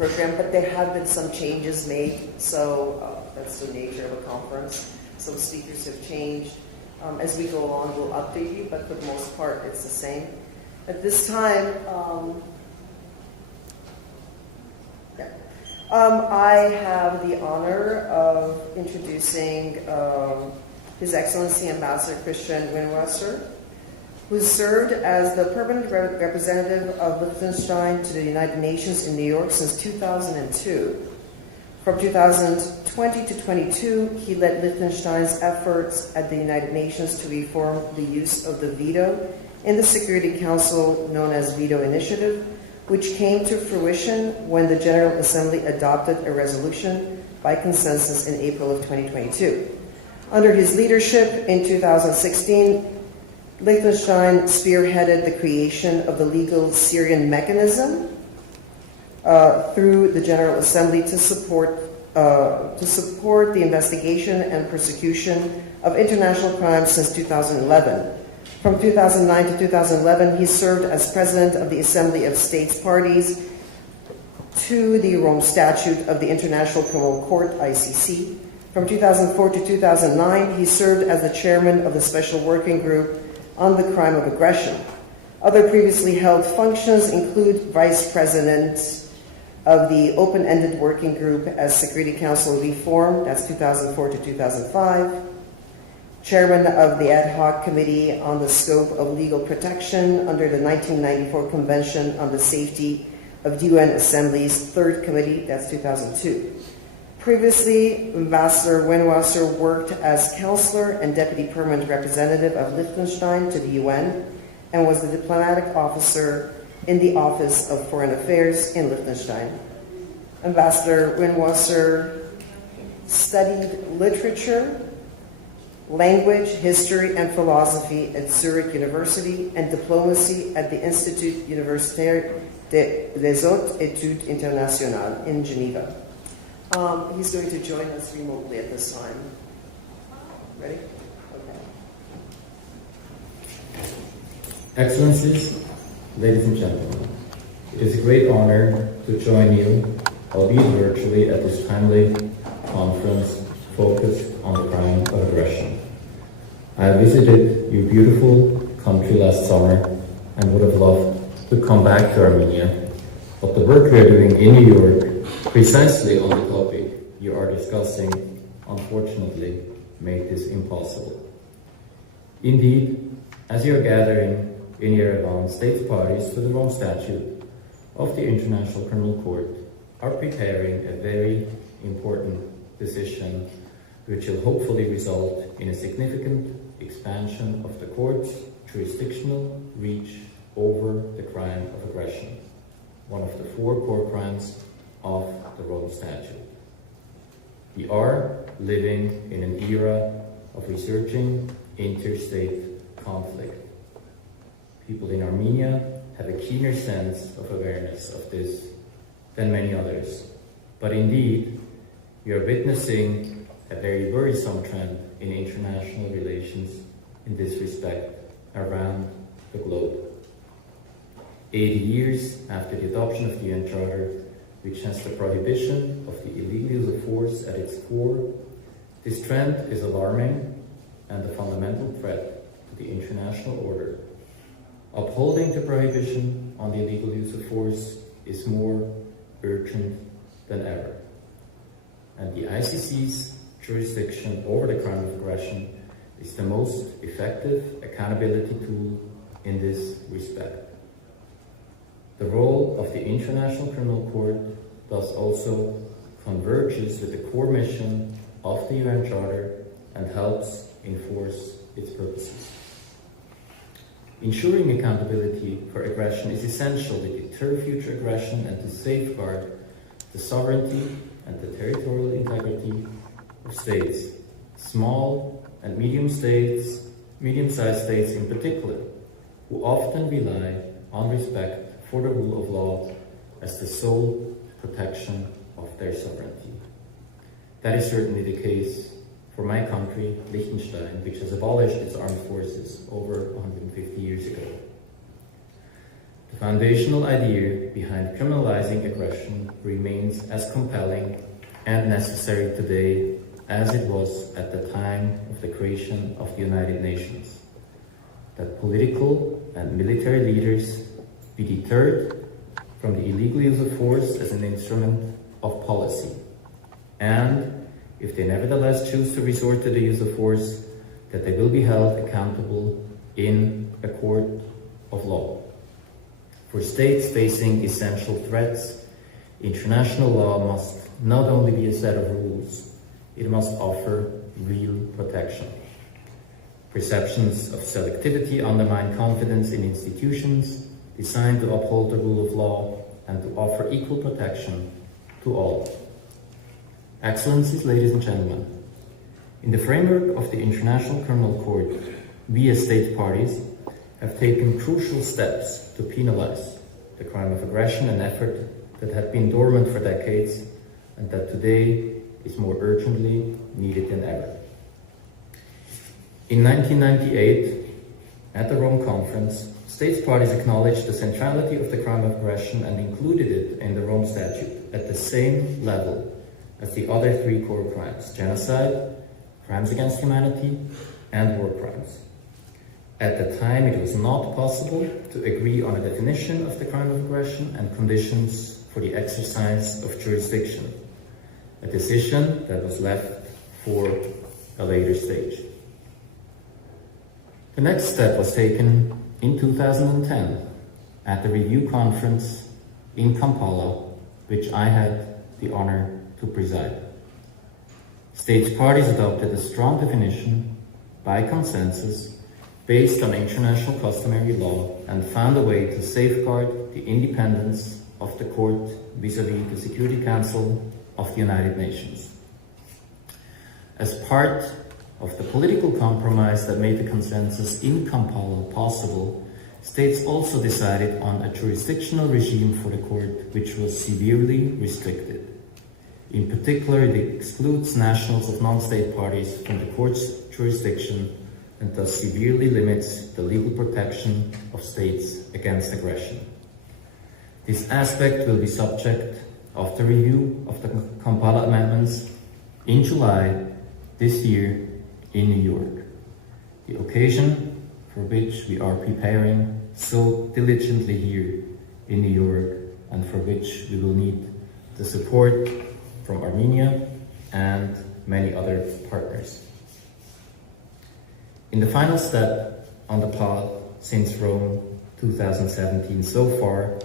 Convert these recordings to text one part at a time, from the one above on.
program, but there have been some changes made, so that's the nature of a conference. Some speakers have changed. As we go along, we'll update you, but for the most part, it's the same. At this time, I have the honor of introducing His Excellency Ambassador Christian Winwasser, who served as the permanent representative of Liechtenstein to the United Nations in New York since 2002. From 2020 to 22, he led Liechtenstein's efforts at the United Nations to reform the use of the veto in the Security Council known as Veto Initiative, which came to fruition when the General Assembly adopted a resolution by consensus in April of 2022. Under his leadership in 2016, Liechtenstein spearheaded the creation of the legal Syrian mechanism through the General Assembly to support the investigation and prosecution of international crimes since 2011. From 2009 to 2011, he served as president of the Assembly of States Parties to the Rome Statute of the International Criminal Court, ICC. From 2004 to 2009, he served as the chairman of the Special Working Group on the Crime of Aggression. Other previously held functions include vice president of the Open-Ended Working Group as Security Council Reform, that's 2004 to 2005, chairman of the Ad Hoc Committee on the Scope of Legal Protection under the 1994 Convention on the Safety of UN Assembly's Third Committee, that's 2002. Previously, Ambassador Winwasser worked as counselor and deputy permanent representative of Liechtenstein to the UN and was the diplomatic officer in the Office of Foreign Affairs in Liechtenstein. Ambassador Winwasser studied literature, language, history, and philosophy at Zurich University and diplomacy at the Institut Universitaire des Hautes Études Internationales in Geneva. He's going to join us remotely at this time. Ready? Okay. Excellencies, ladies and gentlemen, it is a great honor to join you, albeit virtually, at this timely conference focused on the crime of aggression. I visited your beautiful country last summer and would have loved to come back to Armenia, but the work we are doing in New York, precisely on the topic you are discussing, unfortunately made this impossible. Indeed, as you are gathering in Yerevan, states parties to the Rome Statute of the International Criminal Court are preparing a very important decision which will hopefully result in a significant expansion of the court's jurisdictional reach over the crime of aggression, one of the four core crimes of the Rome Statute. We are living in an era of resurging interstate conflict. People in Armenia have a keener sense of awareness of this than many others. But indeed, we are witnessing a very worrisome trend in international relations in this respect around the globe. 80 years after the adoption of the UN Charter, which has the prohibition of the illegal use of force at its core, this trend is alarming and a fundamental threat to the international order. Upholding the prohibition on the illegal use of force is more urgent than ever. And the ICC's jurisdiction over the crime of aggression is the most effective accountability tool in this respect. The role of the International Criminal Court thus also converges with the core mission of the UN Charter and helps enforce its purposes. Ensuring accountability for aggression is essential to deter future aggression and to safeguard the sovereignty and the territorial integrity of states, small and medium-sized states in particular, who often rely on respect for the rule of law as the sole protection of their sovereignty. That is certainly the case for my country, Liechtenstein, which has abolished its armed forces over 150 years ago. The foundational idea behind criminalizing aggression remains as compelling and necessary today as it was at the time of the creation of the United Nations. That political and military leaders be deterred from the illegal use of force as an instrument of policy, and if they nevertheless choose to resort to the use of force, that they will be held accountable in a court of law. For states facing essential threats, international law must not only be a set of rules, it must offer real protection. Perceptions of selectivity undermine confidence in institutions designed to uphold the rule of law and to offer equal protection to all. Excellencies, ladies and gentlemen, in the framework of the International Criminal Court, we as state parties have taken crucial steps to penalize the crime of aggression, an effort that had been dormant for decades and that today is more urgently needed than ever. In 1998, at the Rome Conference, states parties acknowledged the centrality of the crime of aggression and included it in the Rome Statute at the same level as the other three core crimes: genocide, crimes against humanity, and war crimes. At the time, it was not possible to agree on a definition of the crime of aggression and conditions for the exercise of jurisdiction, a decision that was left for a later stage. The next step was taken in 2010 at the review conference in Kampala, which I had the honor to preside. States parties adopted a strong definition by consensus based on international customary law and found a way to safeguard the independence of the court vis-à-vis the Security Council of the United Nations. As part of the political compromise that made the consensus in Kampala possible, states also decided on a jurisdictional regime for the court which was severely restricted. In particular, it excludes nationals of non-state parties from the court's jurisdiction and thus severely limits the legal protection of states against aggression. This aspect will be subject of the review of the Kampala amendments in July this year in New York, the occasion for which we are preparing so diligently here in New York and for which we will need the support from Armenia and many other partners. In the final step on the path since Rome 2017 so far,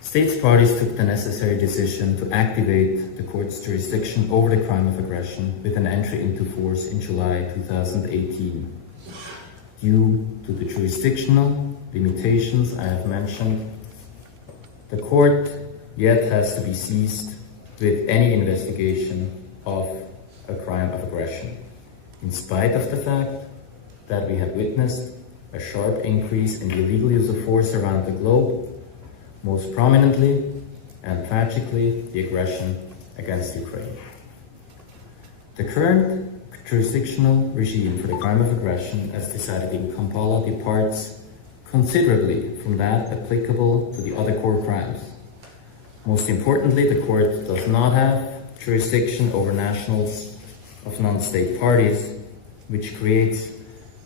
states parties took the necessary decision to activate the court's jurisdiction over the crime of aggression with an entry into force in July 2018. Due to the jurisdictional limitations I have mentioned, the court yet has to be seized with any investigation of a crime of aggression, in spite of the fact that we have witnessed a sharp increase in the illegal use of force around the globe, most prominently and tragically the aggression against Ukraine. The current jurisdictional regime for the crime of aggression, as decided in Kampala, departs considerably from that applicable to the other core crimes. Most importantly, the court does not have jurisdiction over nationals of non-state parties, which creates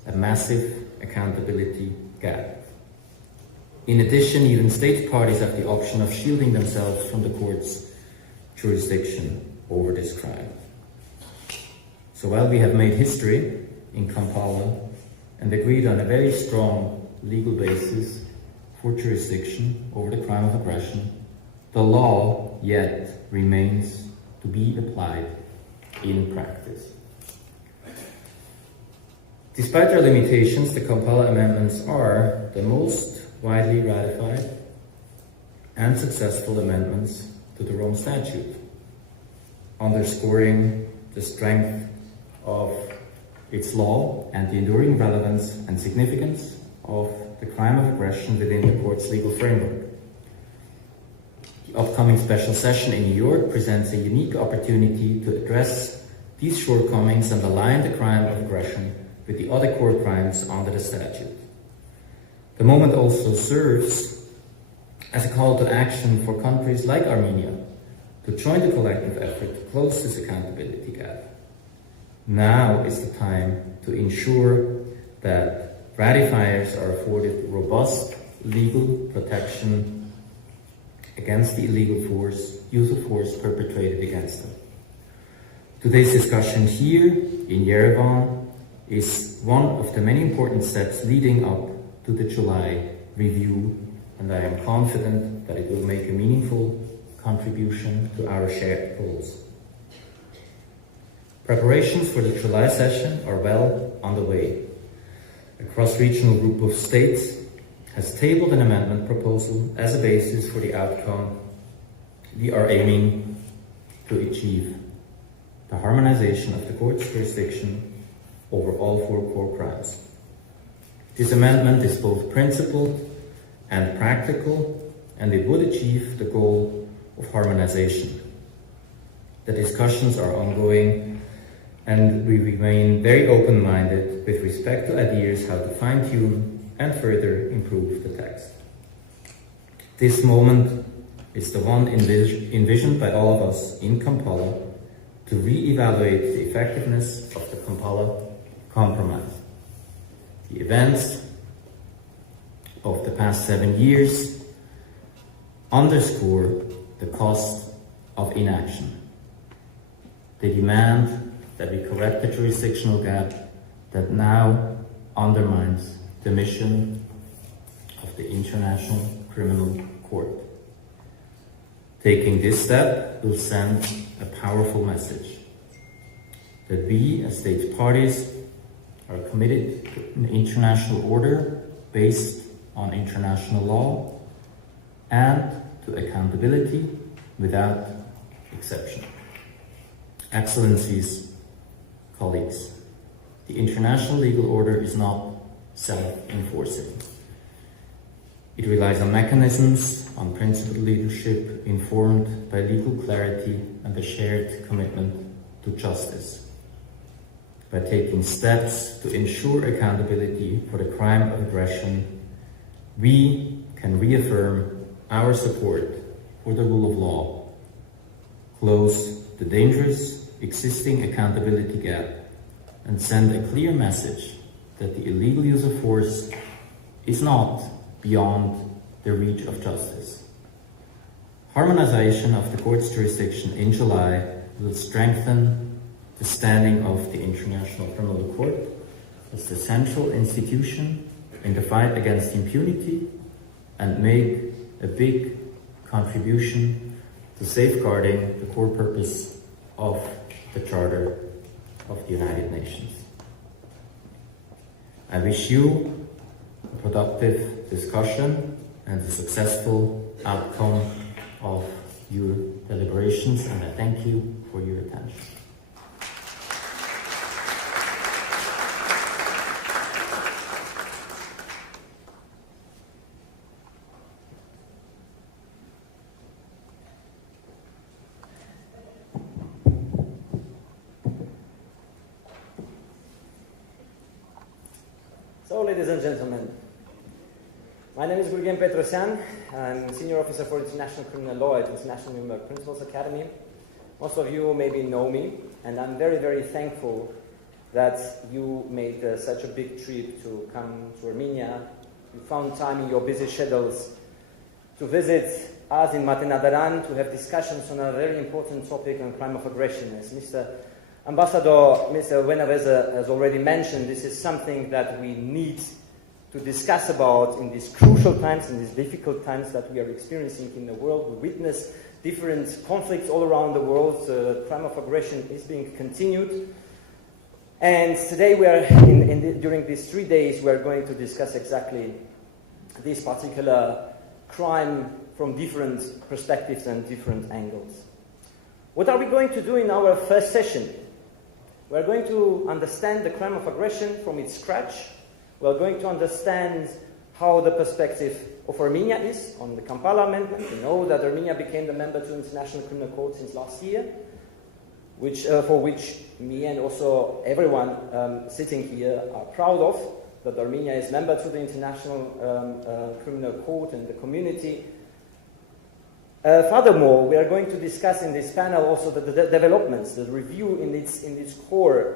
a massive accountability gap. In addition, even state parties have the option of shielding themselves from the court's jurisdiction over this crime. So while we have made history in Kampala and agreed on a very strong legal basis for jurisdiction over the crime of aggression, the law yet remains to be applied in practice. Despite their limitations, the Kampala amendments are the most widely ratified and successful amendments to the Rome Statute, underscoring the strength of its law and the enduring relevance and significance of the crime of aggression within the court's legal framework. The upcoming special session in New York presents a unique opportunity to address these shortcomings and align the crime of aggression with the other core crimes under the statute. The moment also serves as a call to action for countries like Armenia to join the collective effort to close this accountability gap. Now is the time to ensure that ratifiers are afforded robust legal protection against the illegal use of force perpetrated against them. Today's discussion here in Yerevan is one of the many important steps leading up to the July review, and I am confident that it will make a meaningful contribution to our shared goals. Preparations for the July session are well underway. A cross-regional group of states has tabled an amendment proposal as a basis for the outcome we are aiming to achieve: the harmonization of the court's jurisdiction over all 4 core crimes. This amendment is both principled and practical, and it would achieve the goal of harmonization. The discussions are ongoing, and we remain very open-minded with respect to ideas how to fine-tune and further improve the text. This moment is the one envisioned by all of us in Kampala to re-evaluate the effectiveness of the Kampala Compromise. The events of the past 7 years underscore the cost of inaction. They demand that we correct the jurisdictional gap that now undermines the mission of the International Criminal Court. Taking this step will send a powerful message that we, as state parties, are committed to an international order based on international law and to accountability without exception. Excellencies, colleagues, the international legal order is not self-enforcing. It relies on mechanisms, on principled leadership informed by legal clarity and a shared commitment to justice. By taking steps to ensure accountability for the crime of aggression, we can reaffirm our support for the rule of law, close the dangerous existing accountability gap, and send a clear message that the illegal use of force is not beyond the reach of justice. Harmonization of the court's jurisdiction in July will strengthen the standing of the International Criminal Court as the central institution in the fight against impunity and make a big contribution to safeguarding the core purpose of the Charter of the United Nations. I wish you a productive discussion and a successful outcome of your deliberations, and I thank you for your attention. So, ladies and gentlemen, my name is Gurgen Petrosyan. I'm Senior Officer for International Criminal Law at International Nuremberg Principals Academy. Most of you maybe know me, and I'm very, very thankful that you made such a big trip to come to Armenia. You found time in your busy schedules to visit us in Matenadaran to have discussions on a very important topic on crime of aggression. As Mr. Ambassador, Mr. Venaveza has already mentioned, this is something that we need to discuss about in these crucial times, in these difficult times that we are experiencing in the world. We witness different conflicts all around the world. Crime of aggression is being continued. And today we are, during these 3 days, we are going to discuss exactly this particular crime from different perspectives and different angles. What are we going to do in our first session? We are going to understand the crime of aggression from its scratch. We are going to understand how the perspective of Armenia is on the Kampala Amendment. We know that Armenia became the member to the International Criminal Court since last year, for which me and also everyone sitting here are proud of, that Armenia is member to the International Criminal Court, and the community Furthermore, we are going to discuss in this panel also the developments, the review in its core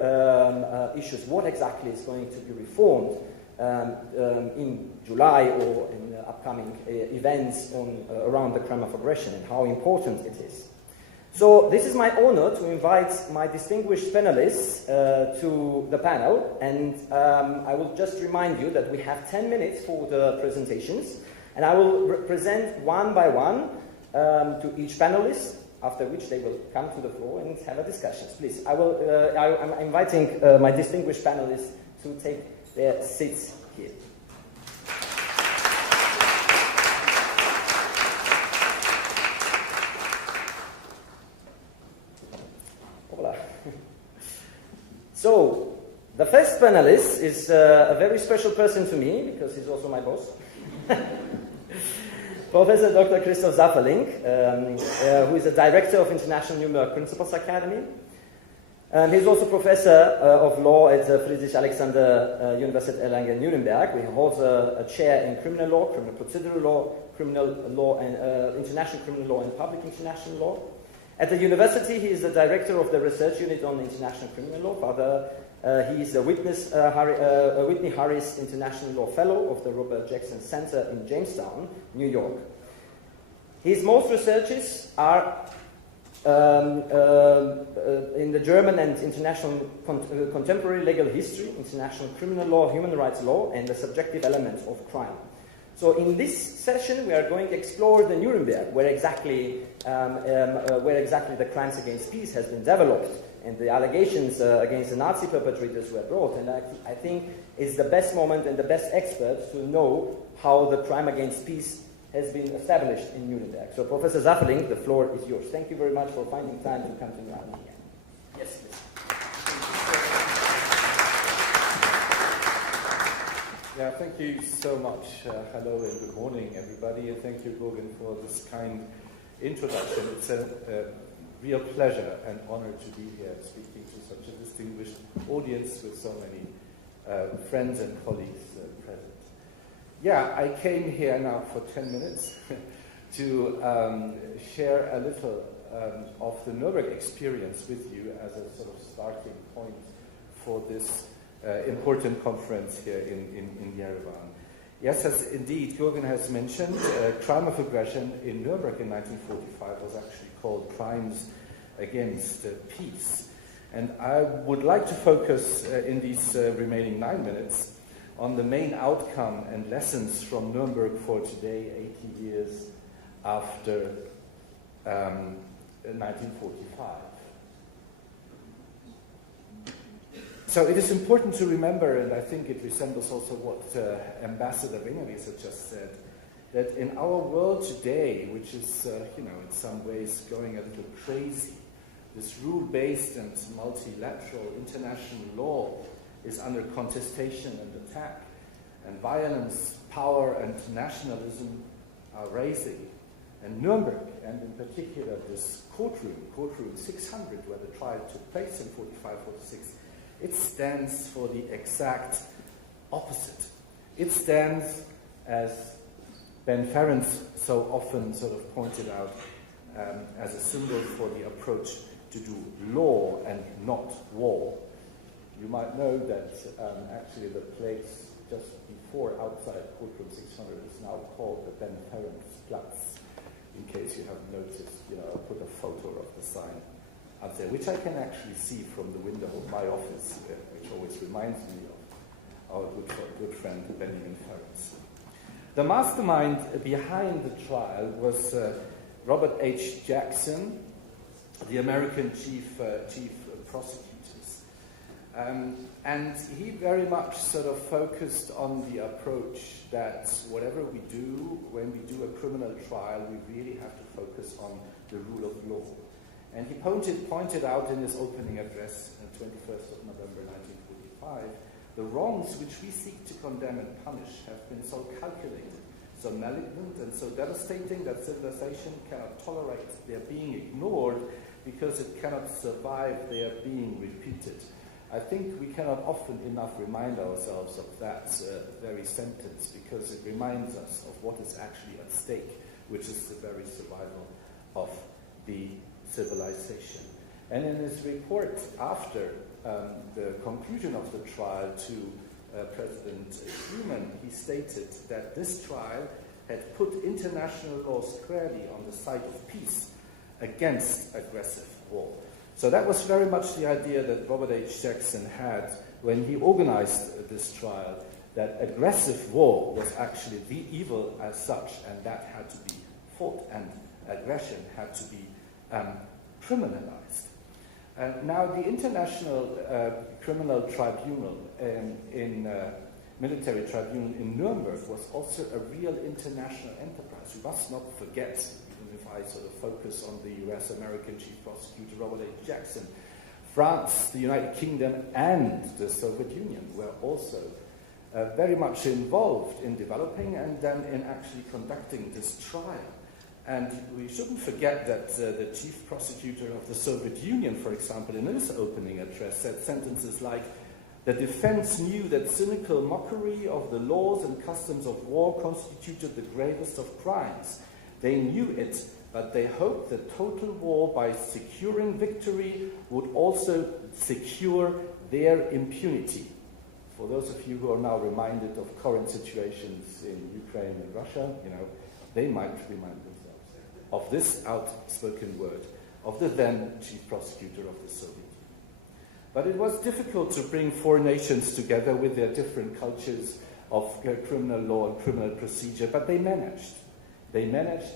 issues. What exactly is going to be reformed in July or in upcoming events around the crime of aggression and how important it is. So this is my honor to invite my distinguished panelists to the panel, and I will just remind you that we have 10 minutes for the presentations, and I will present one by one to each panelist, after which they will come to the floor and have a discussion. Please, I'm inviting my distinguished panelists to take their seats here. Hola. So, the first panelist is a very special person to me because he's also my boss. Professor Dr. Christoph Safferling, who is the director of International Nuremberg Principles Academy. He's also professor of law at the Friedrich Alexander University Erlangen-Nuremberg. He holds a chair in criminal law, criminal procedural law, and international criminal law and public international law. At the university, he is the director of the research unit on international criminal law. Further, he is the Whitney Harris International Law Fellow of the Robert Jackson Center in Jamestown, New York. His most researches are in the German and international contemporary legal history, international criminal law, human rights law, and the subjective elements of crime. So in this session, we are going to explore the Nuremberg, where exactly the crimes against peace has been developed, and the allegations against the Nazi perpetrators were brought. And I think it's the best moment and the best experts to know how the crime against peace has been established in Nuremberg. So Professor Safferling, the floor is yours. Thank you very much for finding time to come to Armenia. Yes, please. Yeah, thank you so much. Hello and good morning, everybody, and thank you, Gorgon, for this kind introduction. It's a real pleasure and honor to be here speaking to such a distinguished audience with so many friends and colleagues present. Yeah, I came here now for 10 minutes to share a little of the Nuremberg experience with you as a sort of starting point for this important conference here in Yerevan. Yes, as indeed Jürgen has mentioned, crime of aggression in Nuremberg in 1945 was actually called Crimes Against Peace. And I would like to focus in these remaining 9 minutes on the main outcome and lessons from Nuremberg for today, 80 years after 1945. So it is important to remember, and I think it resembles also what Ambassador Ringelis had just said, that in our world today, which is, in some ways going a little crazy, this rule-based and multilateral international law is under contestation and attack, and violence, power, and nationalism are rising. And Nuremberg, and in particular this courtroom 600, where the trial took place in 45-46, it stands for the exact opposite. It stands, as Ben Ferenc so often sort of pointed out, as a symbol for the approach to do law and not war. You might know that actually the place just before outside courtroom 600 is now called the Ben Ferenc Platz. In case you haven't noticed, I'll put a photo of the sign up there, which I can actually see from the window of my office, which always reminds me of our good friend Benjamin Ferenc. The mastermind behind the trial was Robert H. Jackson, the American chief prosecutors. And he very much sort of focused on the approach that whatever we do, when we do a criminal trial, we really have to focus on the rule of law. And he pointed out in his opening address on 21st of November 1945, the wrongs which we seek to condemn and punish have been so calculated, so malignant, and so devastating that civilization cannot tolerate their being ignored because it cannot survive their being repeated. I think we cannot often enough remind ourselves of that very sentence, because it reminds us of what is actually at stake, which is the very survival of the civilization. And in his report after the conclusion of the trial to President Truman, he stated that this trial had put international law squarely on the side of peace against aggressive war. So that was very much the idea that Robert H. Jackson had when he organized this trial, that aggressive war was actually the evil as such, and that had to be fought, and aggression had to be criminalized. Now, the International Criminal Tribunal military tribunal in Nuremberg was also a real international enterprise. We must not forget, even if I sort of focus on the US American Chief Prosecutor Robert H. Jackson, France, the United Kingdom, and the Soviet Union were also very much involved in developing and then in actually conducting this trial. And we shouldn't forget that the chief prosecutor of the Soviet Union, for example, in his opening address said sentences like, "The defense knew that cynical mockery of the laws and customs of war constituted the gravest of crimes. They knew it, but they hoped that total war, by securing victory, would also secure their impunity." For those of you who are now reminded of current situations in Ukraine and Russia, they might remind themselves of this outspoken word of the then chief prosecutor of the Soviet Union. But it was difficult to bring four nations together with their different cultures of criminal law and criminal procedure, but they managed. They managed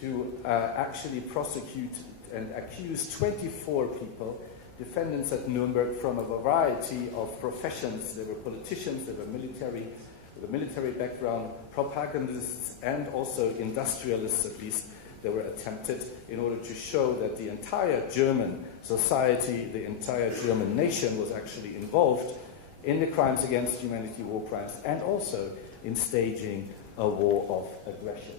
to actually prosecute and accuse 24 people, defendants at Nuremberg, from a variety of professions. They were politicians, they were military, with a military background, propagandists, and also industrialists, at least. They were attempted in order to show that the entire German society, the entire German nation was actually involved in the crimes against humanity, war crimes, and also in staging a war of aggression.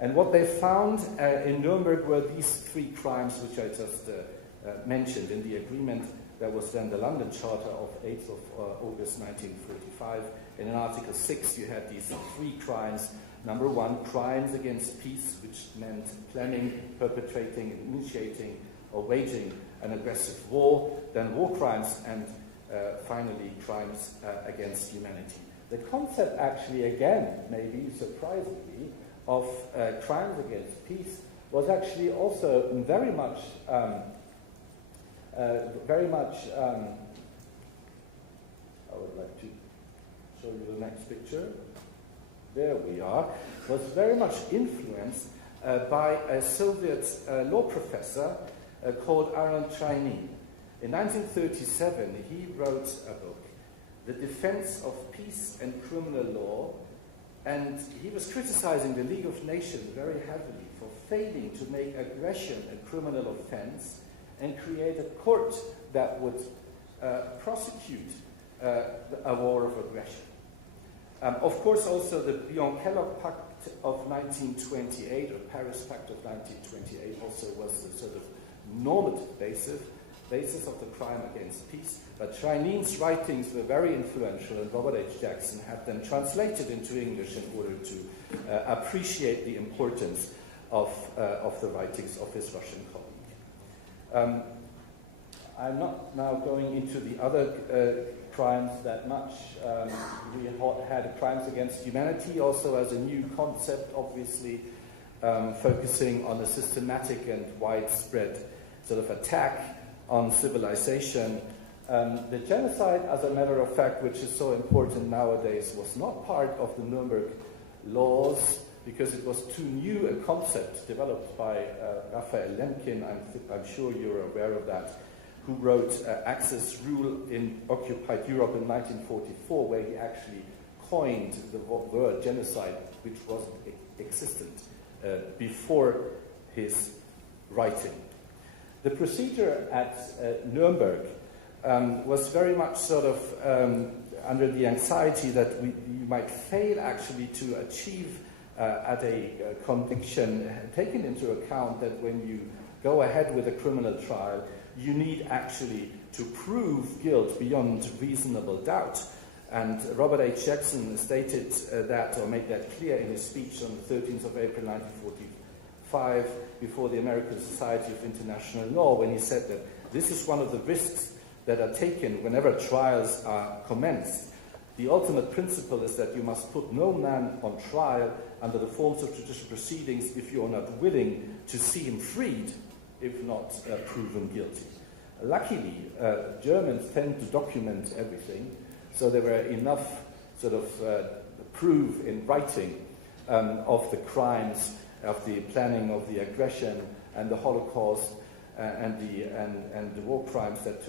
And what they found in Nuremberg were these three crimes, which I just mentioned in the agreement that was then the London Charter of 8th of August 1945. In Article 6, you had these three crimes. Number one, crimes against peace, which meant planning, perpetrating, initiating, or waging an aggressive war. Then war crimes, and finally, crimes against humanity. The concept actually, again, maybe surprisingly, of crimes against peace was actually also very much I would like to show you the next picture. There we are, was very much influenced by a Soviet law professor called Aaron Chinin. In 1937, he wrote a book, The Defense of Peace and Criminal Law, and he was criticizing the League of Nations very heavily for failing to make aggression a criminal offense and create a court that would prosecute a war of aggression. Of course, also the Lyon-Kellogg Pact of 1928, or Paris Pact of 1928, also was the sort of normative basis of the crime against peace. But Chinin's writings were very influential, and Robert H. Jackson had them translated into English in order to appreciate the importance of the writings of his Russian colleague. I'm not now going into the other crimes that much. We had crimes against humanity also as a new concept, obviously, focusing on a systematic and widespread sort of attack on civilization. The genocide, as a matter of fact, which is so important nowadays, was not part of the Nuremberg laws because it was too new a concept developed by Raphael Lemkin. I'm sure you're aware of that, who wrote Axis Rule in Occupied Europe in 1944, where he actually coined the word genocide, which wasn't existent before his writing. The procedure at Nuremberg was very much sort of under the anxiety that you might fail actually to achieve at a conviction, taking into account that when you go ahead with a criminal trial, you need actually to prove guilt beyond reasonable doubt. And Robert H. Jackson stated that, or made that clear in his speech on the 13th of April 1945, 1995 before the American Society of International Law, when he said that this is one of the risks that are taken whenever trials are commenced. The ultimate principle is that you must put no man on trial under the forms of judicial proceedings if you are not willing to see him freed, if not proven guilty. Luckily, Germans tend to document everything, so there were enough sort of proof in writing of the crimes, of the planning of the aggression and the Holocaust and the war crimes that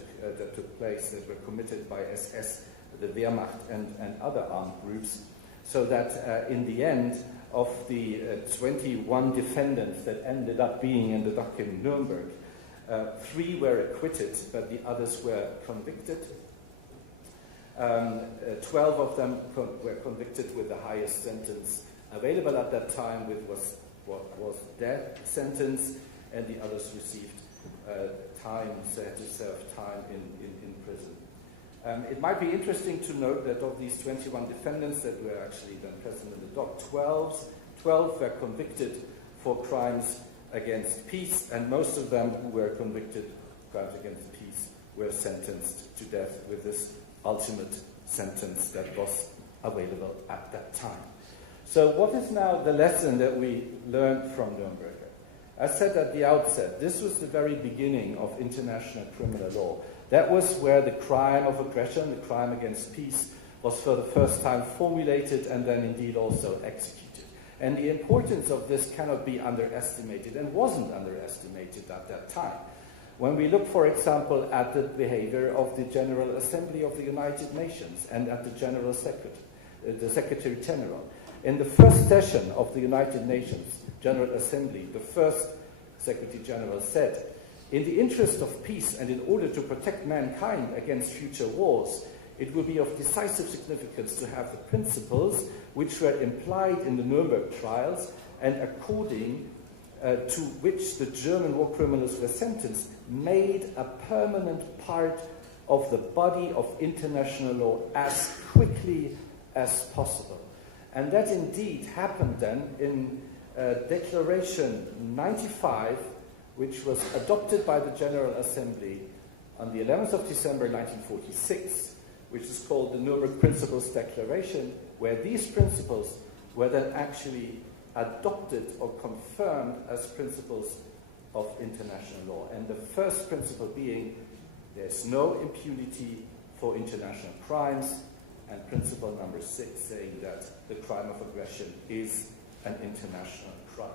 took place, that were committed by SS, the Wehrmacht, and other armed groups, so that in the end of the 21 defendants that ended up being in the dock in Nuremberg, 3 were acquitted, but the others were convicted. 12 of them were convicted with the highest sentence available at that time, which was death sentence, and the others received had to serve time in prison. It might be interesting to note that of these 21 defendants that were actually then present in the dock, 12 were convicted for crimes against peace, and most of them who were convicted for crimes against peace were sentenced to death with this ultimate sentence that was available at that time. So what is now the lesson that we learned from Nuremberg? I said at the outset, this was the very beginning of international criminal law. That was where the crime of aggression, the crime against peace, was for the first time formulated and then indeed also executed. And the importance of this cannot be underestimated, and wasn't underestimated at that time. When we look, for example, at the behavior of the General Assembly of the United Nations and at the General Secretary, the Secretary General, in the first session of the United Nations General Assembly, the first Secretary General said, "In the interest of peace and in order to protect mankind against future wars, it will be of decisive significance to have the principles which were implied in the Nuremberg trials and according to which the German war criminals were sentenced, made a permanent part of the body of international law as quickly as possible." And that indeed happened then in Declaration 95, which was adopted by the General Assembly on the 11th of December 1946, which is called the Nuremberg Principles Declaration, where these principles were then actually adopted or confirmed as principles of international law. And the first principle being, there's no impunity for international crimes, and principle number 6 saying that the crime of aggression is an international crime.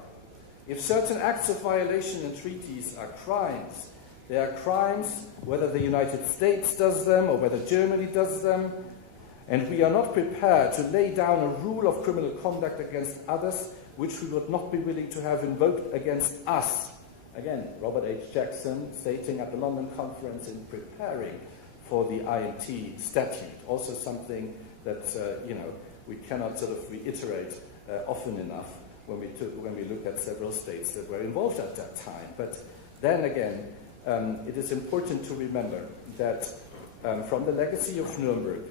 If certain acts of violation in treaties are crimes, they are crimes whether the United States does them or whether Germany does them, and we are not prepared to lay down a rule of criminal conduct against others which we would not be willing to have invoked against us. Again, Robert H. Jackson stating at the London conference in preparing for the INT statute, also something that we cannot sort of reiterate often enough when we look at several states that were involved at that time. But then again, it is important to remember that from the legacy of Nuremberg,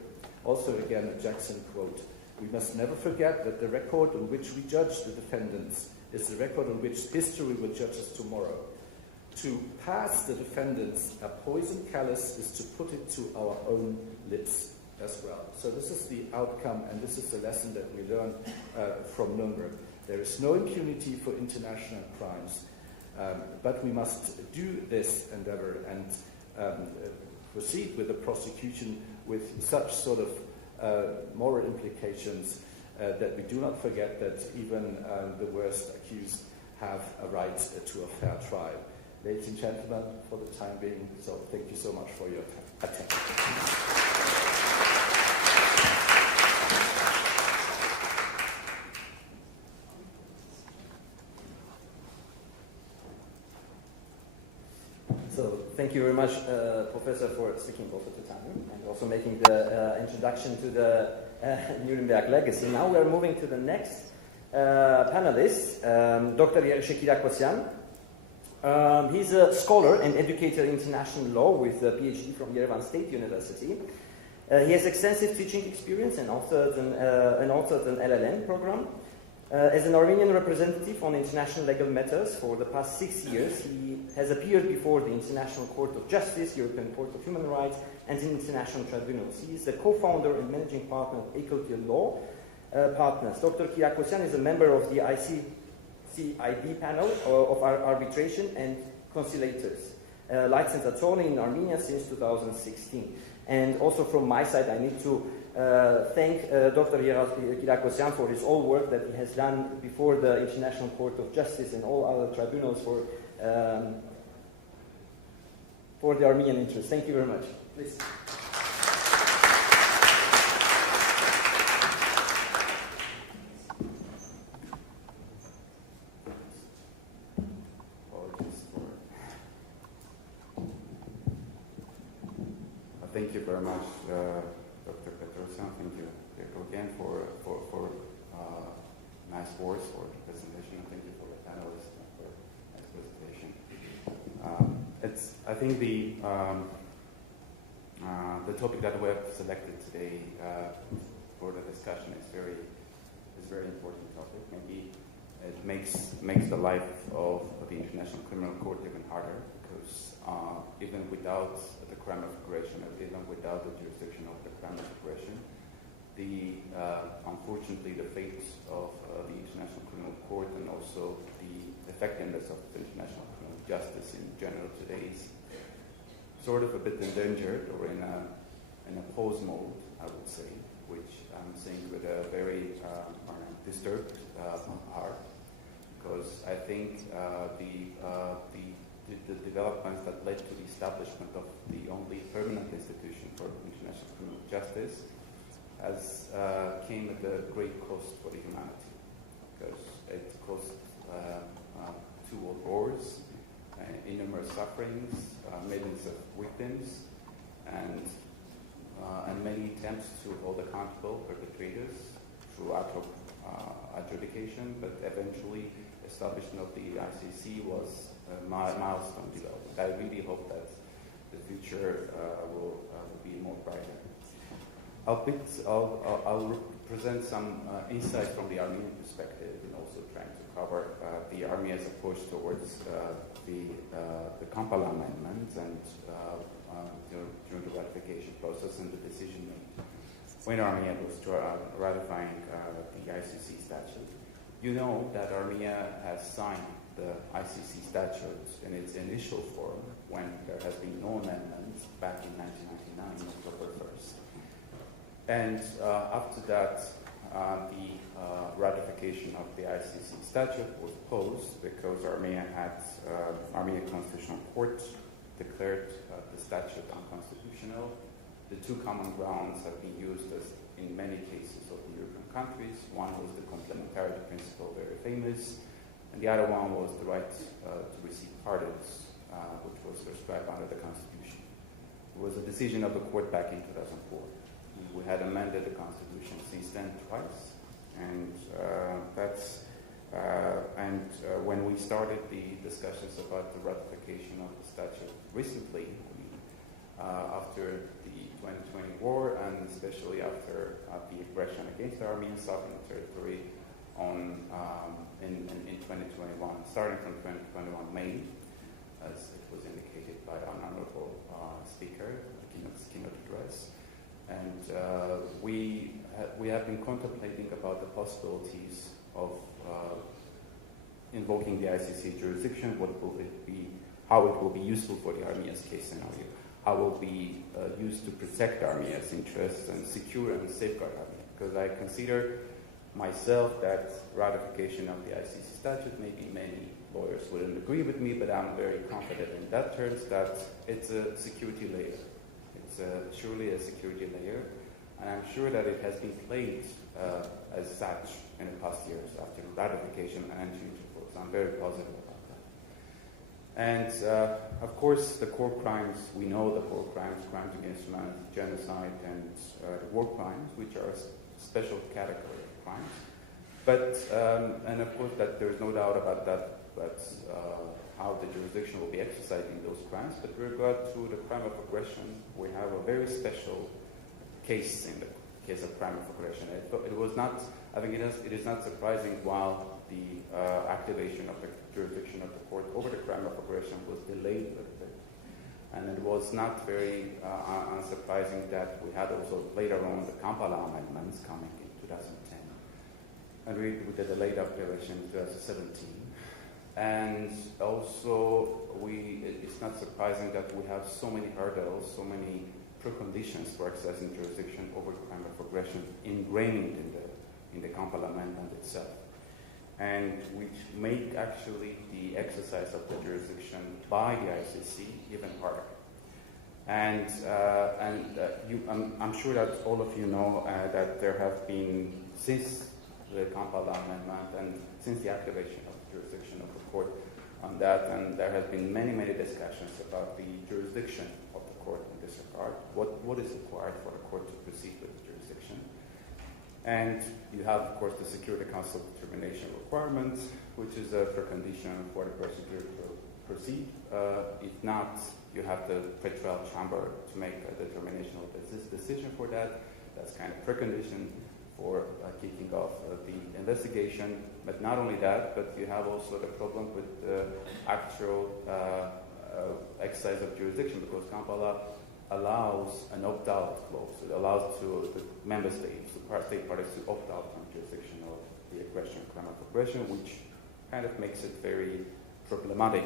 also again a Jackson quote, we must never forget that the record on which we judge the defendants is the record on which history will judge us tomorrow. To pass the defendants a poison chalice is to put it to our own lips as well. So this is the outcome, and this is the lesson that we learn from Nuremberg. There is no impunity for international crimes, but we must do this endeavor and proceed with the prosecution with such sort of moral implications that we do not forget that even the worst accused have a right to a fair trial. Ladies and gentlemen, for the time being, so thank you so much for your attention. So thank you very much, Professor, for sticking also to time and also making the introduction to the Nuremberg legacy. Now we are moving to the next panelist, Dr. Yerzy Kyriakosyan. He's a scholar and educator in international law with a PhD from Yerevan State University. He has extensive teaching experience and authored an LLM program. As an Armenian representative on international legal matters for the past 6 years, he has appeared before the International Court of Justice, European Court of Human Rights, and in international tribunals. He is the co-founder and managing partner of Equality Law Partners. Dr. Kyriakosyan is a member of the ICCID panel of arbitration and conciliators, licensed attorney in Armenia since 2016. And also from my side, I need to thank Dr. Kyriakosyan for his all work that he has done before the International Court of Justice and all other tribunals for the Armenian interest. Thank you very much. Please. Thank you very much, Dr. Petrosyan. Thank you again for nice words for the presentation. Thank you for the panelists for the presentation. I think the topic that we have selected today for the discussion is very important topic. Maybe it makes the life of the International Criminal Court even harder, because even without the crime of aggression, or even without the jurisdiction of the crime of aggression, unfortunately the fate of the International Criminal Court and also the effectiveness of the international criminal justice in general today is sort of a bit endangered, or in a pause mode, I would say, which I'm saying with a very disturbed heart, because I think the developments that led to the establishment of the only permanent institution for international criminal justice came at a great cost for the humanity, because it cost 2 world wars, enormous sufferings, millions of victims, and many attempts to hold accountable perpetrators through ad hoc adjudication, but eventually establishment of the ICC was a milestone development. I really hope that the future will be more brighter. I'll present some insights from the Armenian perspective, and also trying to cover the Armenia's approach towards the Kampala Amendment and during the ratification process and the decision made when Armenia was ratifying the ICC statute. You know that Armenia has signed the ICC statute in its initial form when there has been no amendments back in 1999, October 1st. And after that, the ratification of the ICC statute was paused because Armenian Constitutional Court declared the statute unconstitutional. The 2 common grounds have been used as in many cases of the European countries. One was the complementarity principle, very famous, and the other one was the right to receive pardons, which was prescribed under the Constitution. It was a decision of the court back in 2004. We had amended the Constitution since then twice, and when we started the discussions about the ratification of the statute recently, after the 2020 war, and especially after the aggression against the Armenian sovereign territory in 2021, starting from 2021 May, as it was indicated by an honorable speaker, the keynote address. And we have been contemplating about the possibilities of invoking the ICC jurisdiction. What will it be? How it will be useful for the Armenia's case scenario? How it will be used to protect Armenia's interests and secure and safeguard Armenia? Because I consider myself that ratification of the ICC statute, maybe many lawyers wouldn't agree with me, but I'm very confident in that terms that it's a security layer. It's surely a security layer, and I'm sure that it has been played as such in the past years after ratification and entry into force. I'm very positive about that. And of course, the core crimes, we know the core crimes against humanity, genocide, and war crimes, which are a special category of crimes. But, and of course, that there's no doubt about that, but how the jurisdiction will be exercising those crimes. But with regard to the crime of aggression, we have a very special case in the case of crime of aggression. It was not, I think it is not surprising while the activation of the jurisdiction of the court over the crime of aggression was delayed a little bit. And it was not very unsurprising that we had also later on the Kampala amendments coming in 2010. And we did a late activation in 2017. And also, it's not surprising that we have so many hurdles, so many preconditions for accessing jurisdiction over crime of aggression ingrained in the Kampala Amendment itself, and which make actually the exercise of the jurisdiction by the ICC even harder. And I'm sure that all of you know that there have been, since the Kampala Amendment and since the activation of the jurisdiction of the court on that, and there has been many, many discussions about the jurisdiction of the court in this regard, what is required for the court to proceed with the jurisdiction. And you have, of course, the Security Council determination requirements, which is a precondition for the procedure to proceed. If not, you have the pretrial chamber to make a determination of this decision for that. That's kind of precondition for kicking off the investigation. But not only that, but you have also the problem with the actual exercise of jurisdiction, because Kampala allows an opt-out clause. It allows to the member states, the state parties, to opt out from jurisdiction of the aggression, crime of aggression, which kind of makes it very problematic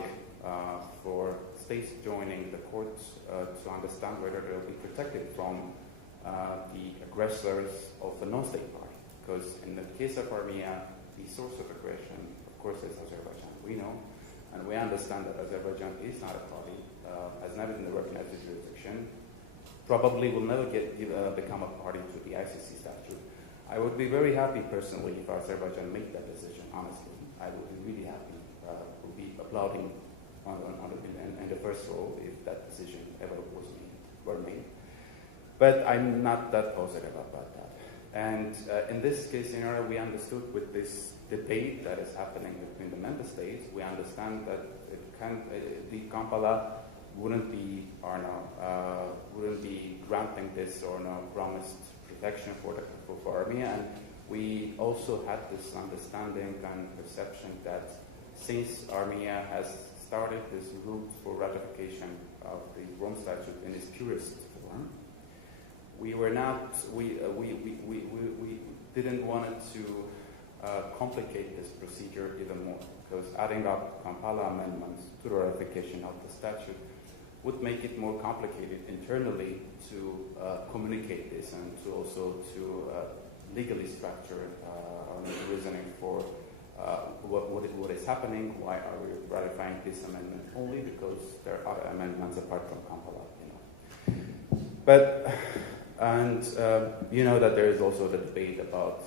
for states joining the courts to understand whether they'll be protected from the aggressors of the non-state party. Because in the case of Armenia, the source of aggression, of course, is Azerbaijan. We know, and we understand that Azerbaijan is not a party, has never been recognized as jurisdiction, probably will never become a party to the ICC statute. I would be very happy personally if Azerbaijan made that decision, honestly. I would be really happy, would be applauding in the first row if that decision ever were made. But I'm not that positive about that. And in this case scenario, we understood with this debate that is happening between the member states, we understand that the Kampala wouldn't be granting this or no promised protection for Armenia. And we also had this understanding and perception that since Armenia has started this route for ratification of the Rome Statute in its purest form, we didn't want to complicate this procedure even more, because adding up Kampala amendments to the ratification of the statute would make it more complicated internally to communicate this and to also legally structure the reasoning for what is happening. Why are we ratifying this amendment only? Because there are other amendments apart from Kampala, But you know that there is also the debate about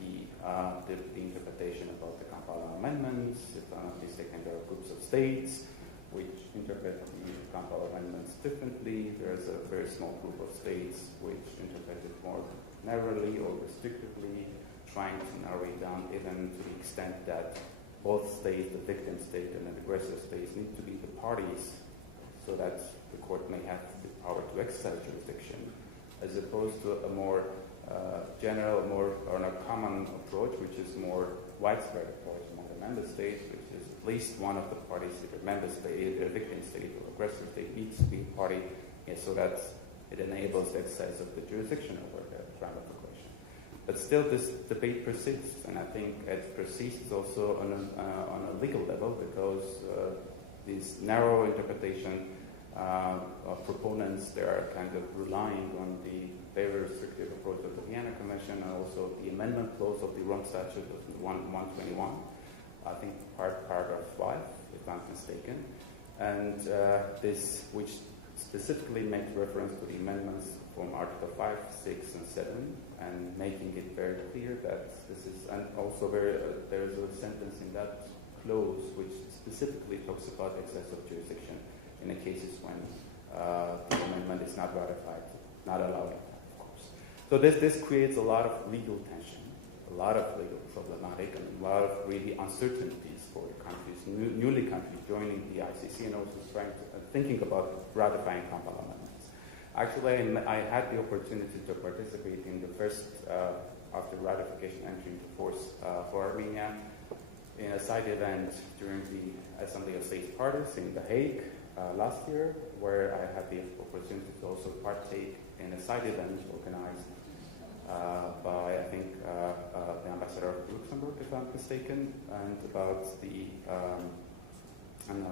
the interpretation about the Kampala amendments. If I'm not mistaken, there are groups of states which interpret the Kampala amendments differently. There is a very small group of states which interpret it more narrowly or restrictively, trying to narrow it down even to the extent that both states, the victim state and the aggressor states, need to be the parties so that the court may have the power to exercise jurisdiction, as opposed to a more general, or a common approach, which is more widespread approach among the member states, which is at least one of the parties, either member state, either victim state or aggressor state, needs to be a party, so that it enables the exercise of the jurisdiction over the crime of aggression. But still, this debate persists, and I think it persists also on a legal level, because this narrow interpretation proponents, they are kind of relying on the very restrictive approach of the Vienna Convention and also the amendment clause of the Rome Statute of 121, I think paragraph 5, if I'm mistaken, and this, which specifically makes reference to the amendments from Article 5, 6, and 7, and making it very clear that this is, and also there is a sentence in that clause which specifically talks about excess of jurisdiction in the cases when the amendment is not ratified, not allowed, of course. So this creates a lot of legal tension, a lot of legal problematic, and a lot of really uncertainties for the countries, newly countries joining the ICC, and also thinking about ratifying Kampala amendments. Actually, I had the opportunity to participate in the first, after ratification entry into force for Armenia, in a side event during the Assembly of States Parties in The Hague last year, where I had the opportunity to also partake in a side event organized by, I think, the ambassador of Luxembourg, if I'm mistaken, and about the, and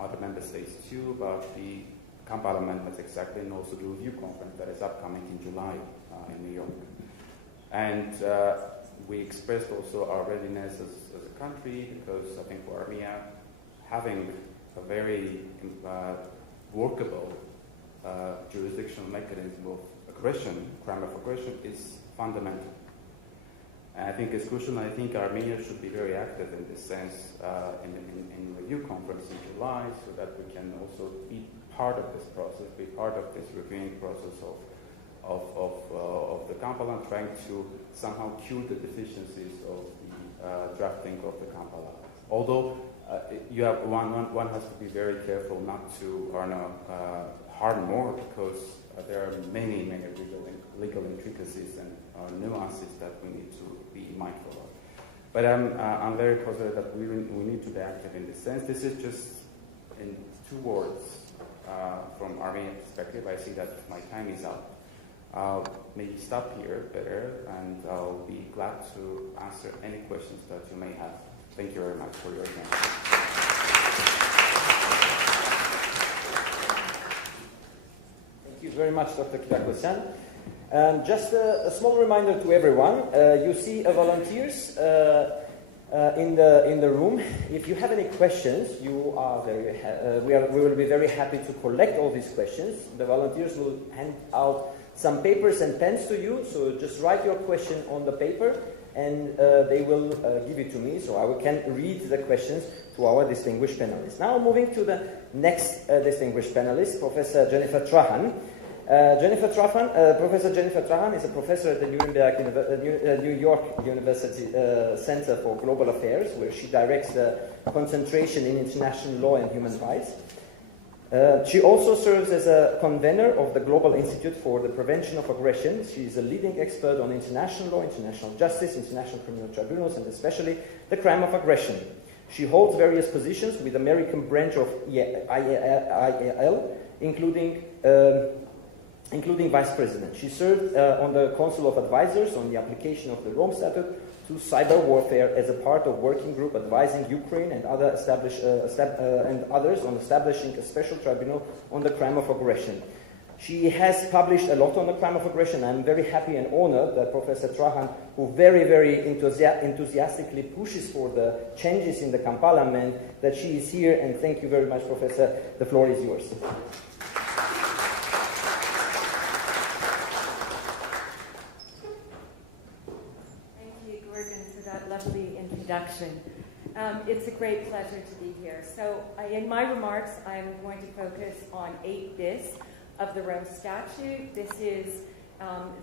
other member states too, about the Kampala amendments exactly, and also the review conference that is upcoming in July in New York. And we expressed also our readiness as a country, because I think for Armenia, having a very workable jurisdictional mechanism of aggression, crime of aggression, is fundamental. And I think it's crucial, and I think Armenia should be very active in this sense in review conference in July, so that we can also be part of this process, be part of this reviewing process of the Kampala, trying to somehow cure the deficiencies of the drafting of the Kampala. Although you have one has to be very careful not to harm more, because there are many legal intricacies and nuances that we need to be mindful of. But I'm very positive that we need to be active in this sense. This is just in 2 words from Armenian perspective. I see that my time is up. I'll maybe stop here better, and I'll be glad to answer any questions that you may have. Thank you very much for your attention. Thank you very much, Dr. Kyriakosyan. Just a small reminder to everyone, you see volunteers in the room. If you have any questions, you are we will be very happy to collect all these questions. The volunteers will hand out some papers and pens to you, so just write your question on the paper, and they will give it to me, so I can read the questions to our distinguished panelists. Now moving to the next distinguished panelist, Professor Jennifer Trahan. Professor Jennifer Trahan is a professor at the New York University Center for Global Affairs, where she directs the concentration in international law and human rights. She also serves as a convener of the Global Institute for the Prevention of Aggression. She is a leading expert on international law, international justice, international criminal tribunals, and especially the crime of aggression. She holds various positions with the American branch of IAL, including vice president. She served on the Council of Advisors on the application of the Rome Statute to cyber warfare as a part of working group advising Ukraine and others on establishing a special tribunal on the crime of aggression. She has published a lot on the crime of aggression. I'm very happy and honored that Professor Trahan, who very, very enthusiastically pushes for the changes in the Kampala Amendment, that she is here, and thank you very much, Professor. The floor is yours. Introduction. It's a great pleasure to be here. So in my remarks, I'm going to focus on 8 bis of the Rome Statute. This is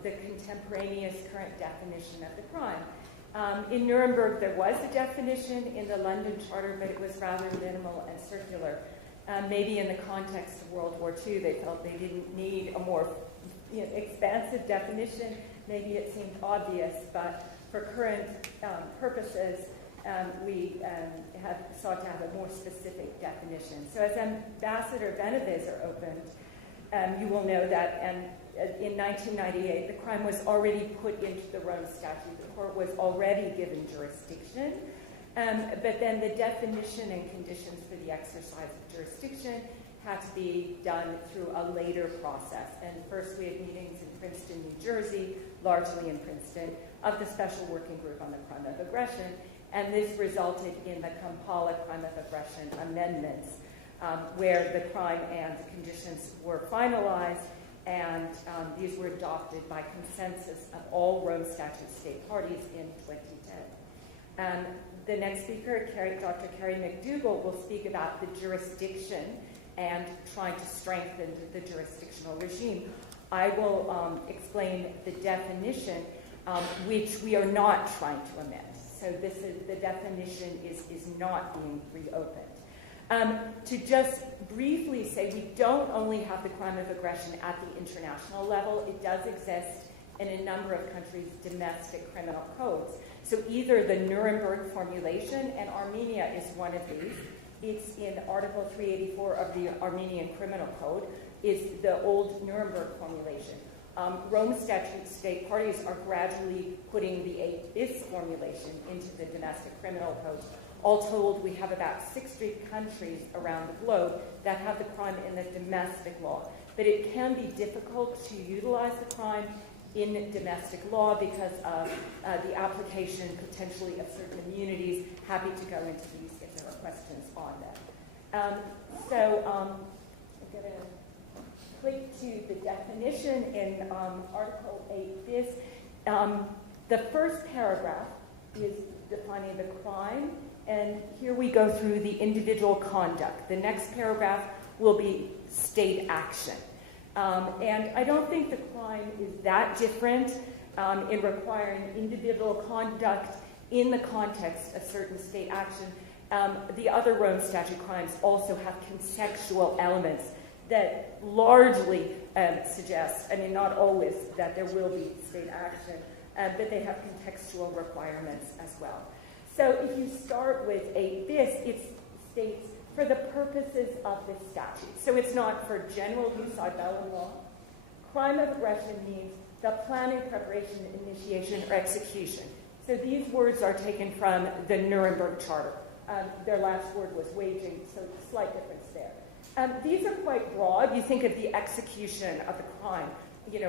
the contemporaneous current definition of the crime. In Nuremberg, there was a definition in the London Charter, but it was rather minimal and circular. Maybe in the context of World War II, they felt they didn't need a more expansive definition. Maybe it seemed obvious, but for current purposes, we have sought to have a more specific definition. So as Ambassador Beneviser opened, you will know that in 1998, the crime was already put into the Rome Statute. The court was already given jurisdiction, but then the definition and conditions for the exercise of jurisdiction had to be done through a later process. And first we had meetings in Princeton, New Jersey, largely in Princeton, of the Special Working Group on the Crime of Aggression, and this resulted in the Kampala Crime of Aggression amendments, where the crime and the conditions were finalized, and these were adopted by consensus of all Rome Statute state parties in 2010. The next speaker, Dr. Carrie McDougall, will speak about the jurisdiction and trying to strengthen the jurisdictional regime. I will explain the definition, which we are not trying to amend. So the definition is not being reopened. To just briefly say, we don't only have the crime of aggression at the international level, it does exist in a number of countries' domestic criminal codes. So either the Nuremberg formulation, and Armenia is one of these, it's in Article 384 of the Armenian Criminal Code, is the old Nuremberg formulation. Rome Statute state parties are gradually putting the 8bis formulation into the domestic criminal codes. All told, we have about 60 countries around the globe that have the crime in the domestic law. But it can be difficult to utilize the crime in domestic law because of the application potentially of certain immunities. Happy to go into these if there are questions on that. I'm going to click to the definition in Article 8bis. The first paragraph is defining the crime, and here we go through the individual conduct. The next paragraph will be state action. And I don't think the crime is that different in requiring individual conduct in the context of certain state action. The other Rome Statute crimes also have contextual elements that largely suggest, I mean, not always, that there will be state action, but they have contextual requirements as well. So if you start with 8bis, it states, for the purposes of this statute. So it's not for general use ad bellum law. Crime of aggression means the planning, preparation, initiation, or execution. So these words are taken from the Nuremberg Charter. Their last word was waging, so slight difference there. These are quite broad. You think of the execution of the crime,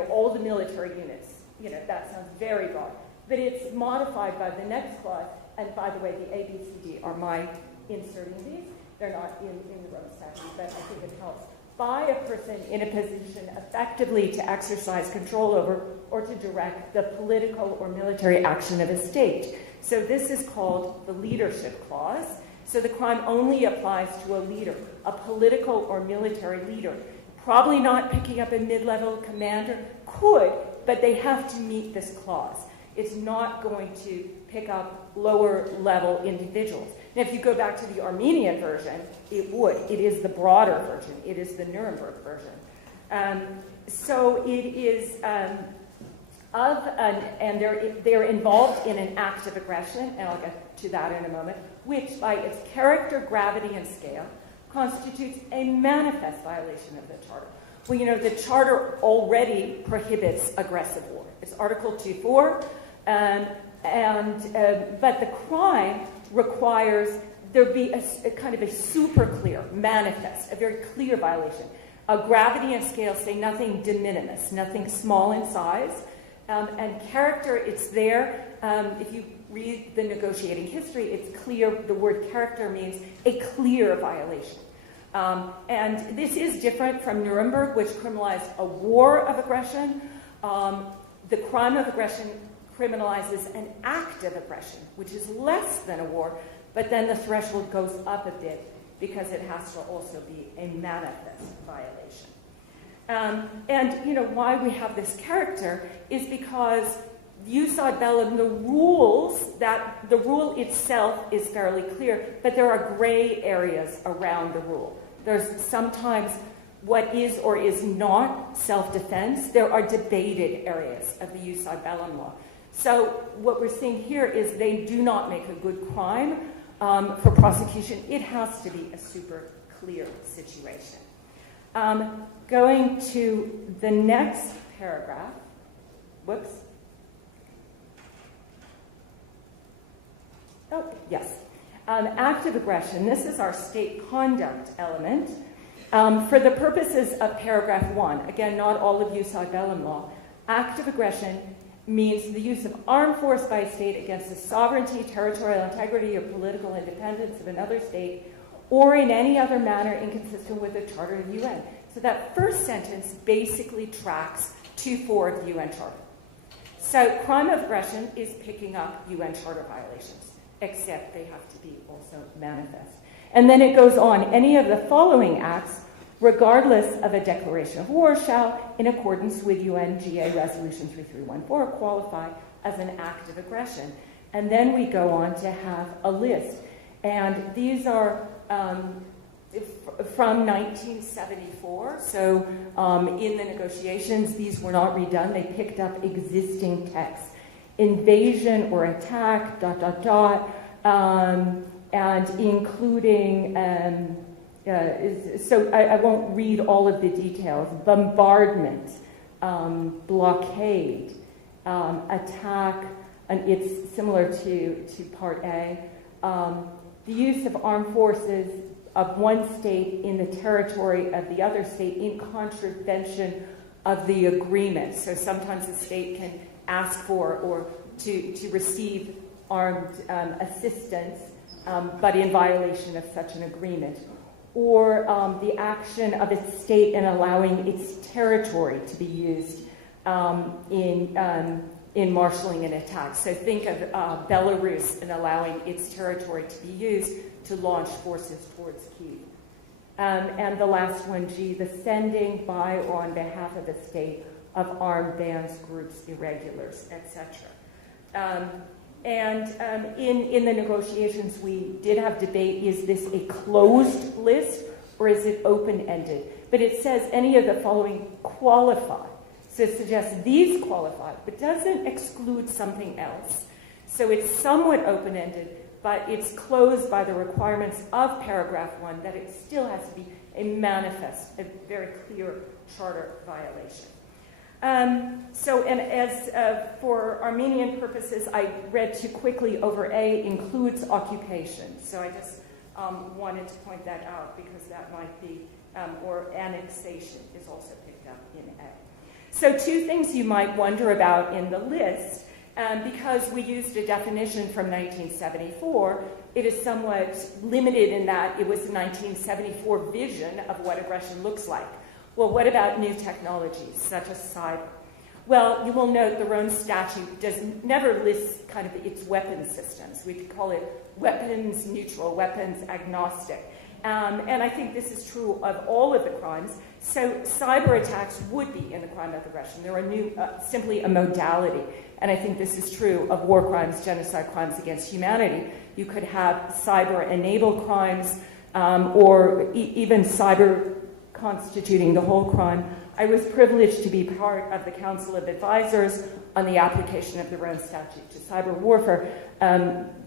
all the military units, that sounds very broad. But it's modified by the next clause, and by the way, the A, B, C, D are my inserting these. They're not in the Rome Statute, but I think it helps. By a person in a position effectively to exercise control over or to direct the political or military action of a state. So this is called the leadership clause. So the crime only applies to a leader, a political or military leader. Probably not picking up a mid-level commander, could, but they have to meet this clause. It's not going to pick up lower-level individuals. Now, if you go back to the Armenian version, it would. It is the broader version. It is the Nuremberg version. So it is and they're involved in an act of aggression, and I'll get to that in a moment, which by its character, gravity, and scale constitutes a manifest violation of the Charter. Well, the Charter already prohibits aggressive war. It's Article 2.4, but the crime requires there be a kind of a super clear, manifest, a very clear violation. Gravity and scale say nothing de minimis, nothing small in size. And character, it's there. If you read the negotiating history, it's clear. The word character means a clear violation. And this is different from Nuremberg, which criminalized a war of aggression. The crime of aggression criminalizes an act of aggression, which is less than a war, but then the threshold goes up a bit because it has to also be a manifest violation. And why we have this character is because use ad bellum, the rule itself is fairly clear, but there are gray areas around the rule. There's sometimes what is or is not self-defense. There are debated areas of the use ad bellum law. So what we're seeing here is they do not make a good crime for prosecution. It has to be a super clear situation. Going to the next paragraph. Whoops. Oh, yes. Act of aggression. This is our state conduct element. For the purposes of paragraph 1, again, not all of use ad bellum law, act of aggression means the use of armed force by a state against the sovereignty, territorial integrity, or political independence of another state, or in any other manner inconsistent with the Charter of the UN. So that first sentence basically tracks 2.4 of the UN Charter. So crime of aggression is picking up UN Charter violations, except they have to be also manifest. And then it goes on, any of the following acts, regardless of a declaration of war, shall, in accordance with UNGA Resolution 3314, qualify as an act of aggression. And then we go on to have a list. And these are from 1974. So in the negotiations, these were not redone. They picked up existing texts. Invasion or attack, ... and including, so I won't read all of the details, bombardment, blockade, attack, and it's similar to Part A, the use of armed forces of one state in the territory of the other state in contravention of the agreement. So sometimes the state can ask for or to receive armed assistance, but in violation of such an agreement. Or the action of its state in allowing its territory to be used in marshalling an attack. So think of Belarus in allowing its territory to be used to launch forces towards Kyiv. And the last one, G, the sending by or on behalf of the state of armed bands, groups, irregulars, etc. In the negotiations, we did have debate, is this a closed list or is it open-ended? But it says any of the following qualify. So it suggests these qualify, but doesn't exclude something else. So it's somewhat open-ended, but it's closed by the requirements of paragraph 1 that it still has to be a manifest, a very clear charter violation. For Armenian purposes, I read too quickly over A includes occupation. So I just wanted to point that out because that might be, or annexation is also picked up in A. So two things you might wonder about in the list, because we used a definition from 1974, it is somewhat limited in that it was the 1974 vision of what aggression looks like. Well, what about new technologies, such as cyber? Well, you will note the Rome Statute never list kind of its weapons systems. We could call it weapons neutral, weapons agnostic. And I think this is true of all of the crimes. So cyber attacks would be in the crime of aggression. They're simply a modality. And I think this is true of war crimes, genocide crimes against humanity. You could have cyber-enabled crimes or even cyber constituting the whole crime. I was privileged to be part of the Council of Advisors on the application of the Rome Statute to cyber warfare.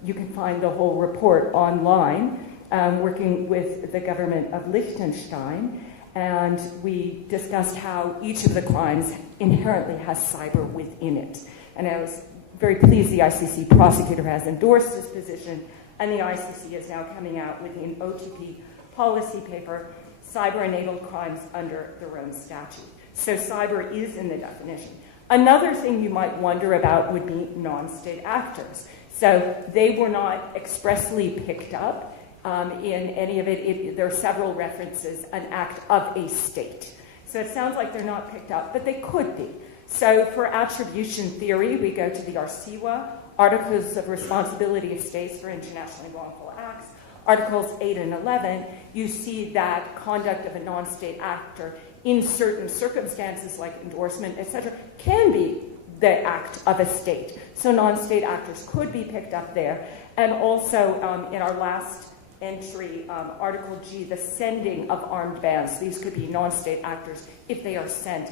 You can find the whole report online, working with the government of Liechtenstein, and we discussed how each of the crimes inherently has cyber within it. And I was very pleased the ICC prosecutor has endorsed this position, and the ICC is now coming out with an OTP policy paper, cyber-enabled crimes under the Rome Statute. So cyber is in the definition. Another thing you might wonder about would be non-state actors. So they were not expressly picked up in any of it. There are several references, an act of a state. So it sounds like they're not picked up, but they could be. So for attribution theory, we go to the Arsiwa, Articles of Responsibility of States for Internationally Wrongful Acts, Articles 8 and 11, you see that conduct of a non-state actor in certain circumstances like endorsement, etc., can be the act of a state. So non-state actors could be picked up there. And also in our last entry, Article G, the sending of armed bands. These could be non-state actors if they are sent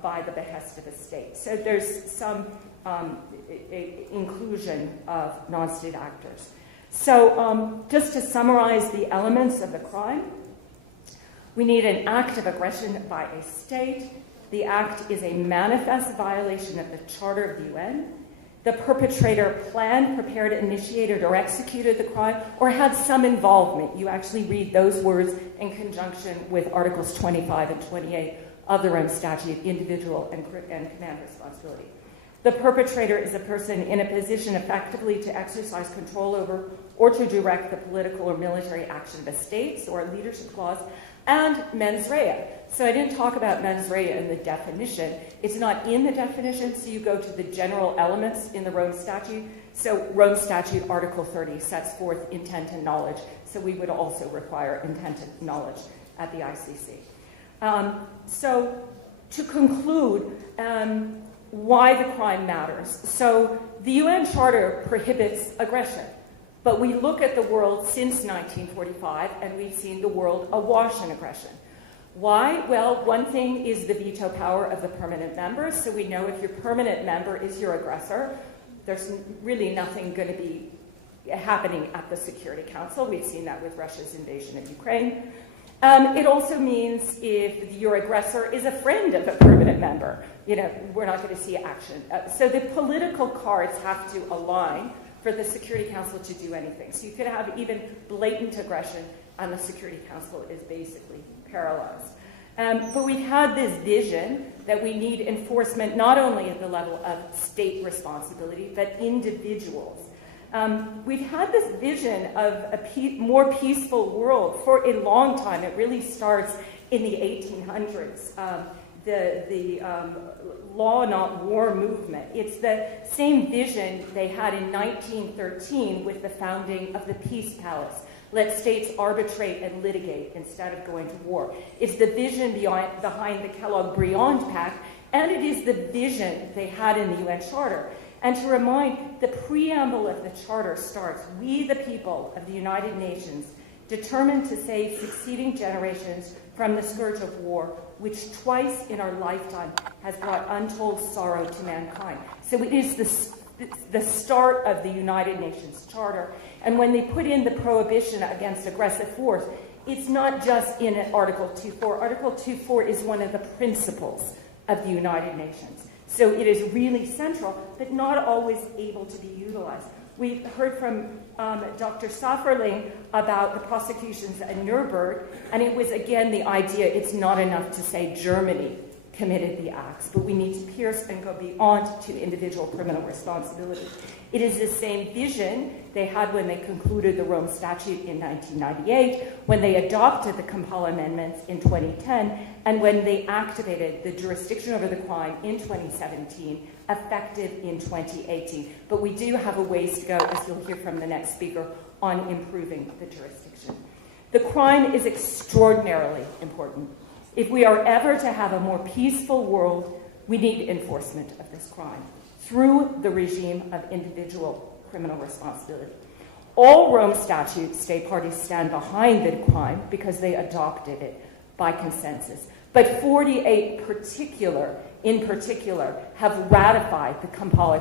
by the behest of a state. So there's some inclusion of non-state actors. So just to summarize the elements of the crime, we need an act of aggression by a state. The act is a manifest violation of the Charter of the UN. The perpetrator planned, prepared, initiated, or executed the crime, or had some involvement. You actually read those words in conjunction with Articles 25 and 28 of the Rome Statute, individual and command responsibility. The perpetrator is a person in a position effectively to exercise control over or to direct the political or military action of a state, or a leadership clause, and mens rea. So I didn't talk about mens rea in the definition. It's not in the definition, so you go to the general elements in the Rome Statute. So Rome Statute Article 30 sets forth intent and knowledge. So we would also require intent and knowledge at the ICC. So to conclude, why the crime matters. So the UN Charter prohibits aggression, But we look at the world since 1945, and we've seen the world awash in aggression. Why? Well, one thing is the veto power of the permanent members. So we know if your permanent member is your aggressor, there's really nothing going to be happening at the Security Council. We've seen that with Russia's invasion of Ukraine. It also means if your aggressor is a friend of a permanent member, we're not going to see action. So the political cards have to align for the Security Council to do anything. So you could have even blatant aggression, and the Security Council is basically paralyzed. But we've had this vision that we need enforcement not only at the level of state responsibility, but individuals. We've had this vision of a more peaceful world for a long time. It really starts in the 1800s, the law, not war movement. It's the same vision they had in 1913 with the founding of the Peace Palace. Let states arbitrate and litigate instead of going to war. It's the vision behind the Kellogg-Briand Pact, and it is the vision they had in the UN Charter. And to remind, the preamble of the Charter starts, "We, the people of the United Nations, determined to save succeeding generations from the scourge of war, which twice in our lifetime has brought untold sorrow to mankind." So it is the start of the United Nations Charter. And when they put in the prohibition against aggressive force, it's not just in Article 2.4. Article 2.4 is one of the principles of the United Nations. So it is really central, but not always able to be utilized. We heard from Dr. Safferling about the prosecutions at Nuremberg, and it was, again, the idea it's not enough to say Germany committed the acts, but we need to pierce and go beyond to individual criminal responsibility. It is the same vision they had when they concluded the Rome Statute in 1998, when they adopted the Kampala Amendments in 2010, and when they activated the jurisdiction over the crime in 2017, effective in 2018. But we do have a ways to go, as you'll hear from the next speaker, on improving the jurisdiction. The crime is extraordinarily important. If we are ever to have a more peaceful world, we need enforcement of this crime through the regime of individual criminal responsibility. All Rome Statute state parties stand behind the crime because they adopted it by consensus. But 48 in particular, have ratified the Kampala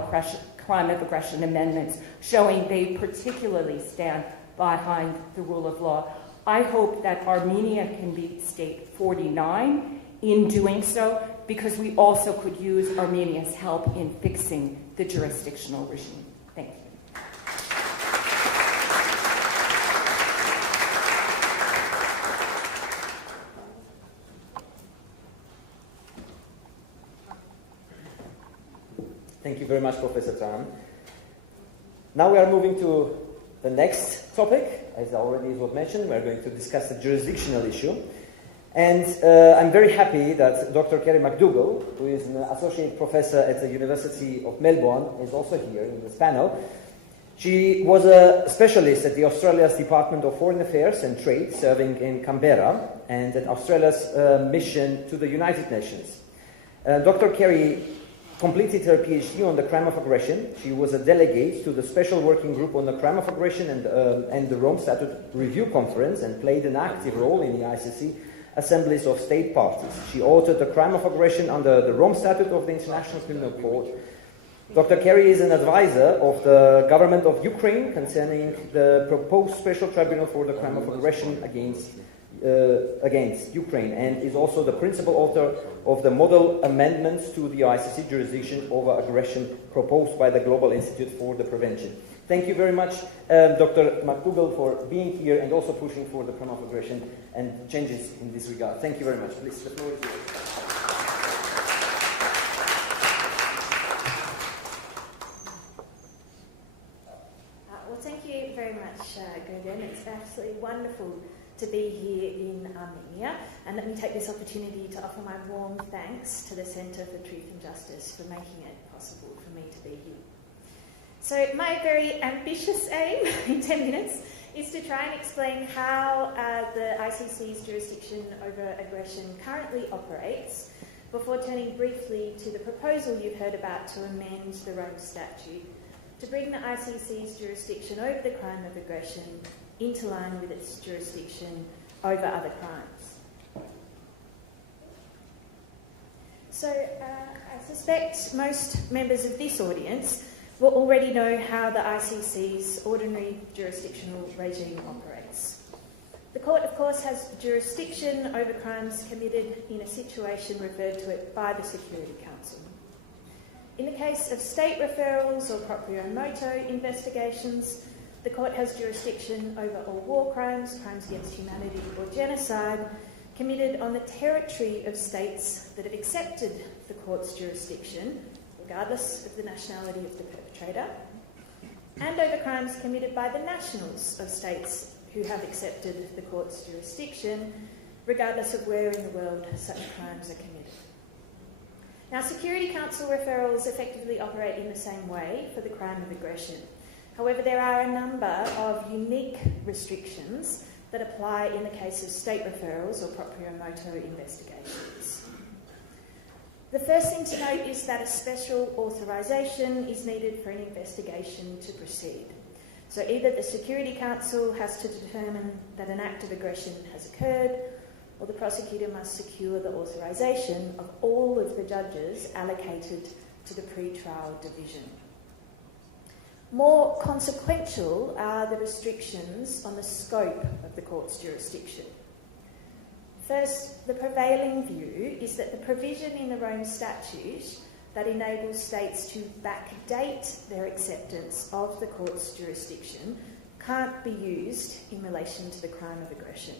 Crime of Aggression Amendments, showing they particularly stand behind the rule of law. I hope that Armenia can be state 49 in doing so, because we also could use Armenia's help in fixing the jurisdictional regime. Thank you. Thank you very much, Professor Tran. Now we are moving to the next topic. As already was mentioned, we're going to discuss the jurisdictional issue. And I'm very happy that Dr. Kerry McDougall, who is an associate professor at the University of Melbourne, is also here in this panel. She was a specialist at the Australia's Department of Foreign Affairs and Trade, serving in Canberra, and at Australia's mission to the United Nations. Dr. Kerry completed her PhD on the crime of aggression. She was a delegate to the Special Working Group on the Crime of Aggression and the Rome Statute Review Conference, and played an active role in the ICC assemblies of state parties. She authored the crime of aggression under the Rome Statute of the International Criminal Court. Dr. Kerry is an advisor of the government of Ukraine concerning the proposed special tribunal for the crime of aggression against Ukraine, and is also the principal author of the model amendments to the ICC jurisdiction over aggression proposed by the Global Institute for the Prevention. Thank you very much, Dr. McDougall, for being here and also pushing for the crime of aggression and changes in this regard. Thank you very much. Please, the floor is yours. Well, thank you very much, Gurgen. It's absolutely wonderful to be here in Armenia, and let me take this opportunity to offer my warm thanks to the Centre for Truth and Justice for making it possible for me to be here. So my very ambitious aim in 10 minutes is to try and explain how the ICC's jurisdiction over aggression currently operates, before turning briefly to the proposal you've heard about to amend the Rome Statute to bring the ICC's jurisdiction over the crime of aggression into line with its jurisdiction over other crimes. So I suspect most members of this audience will already know how the ICC's ordinary jurisdictional regime operates. The court, of course, has jurisdiction over crimes committed in a situation referred to it by the Security Council. In the case of state referrals or proprio moto investigations, the court has jurisdiction over all war crimes, crimes against humanity or genocide committed on the territory of states that have accepted the court's jurisdiction, regardless of the nationality of the perpetrator, and over crimes committed by the nationals of states who have accepted the court's jurisdiction, regardless of where in the world such crimes are committed. Now, Security Council referrals effectively operate in the same way for the crime of aggression. However, there are a number of unique restrictions that apply in the case of state referrals or proprio moto investigations. The first thing to note is that a special authorisation is needed for an investigation to proceed. So either the Security Council has to determine that an act of aggression has occurred, or the prosecutor must secure the authorisation of all of the judges allocated to the pre-trial division. More consequential are the restrictions on the scope of the court's jurisdiction. First, the prevailing view is that the provision in the Rome Statute that enables states to backdate their acceptance of the court's jurisdiction can't be used in relation to the crime of aggression.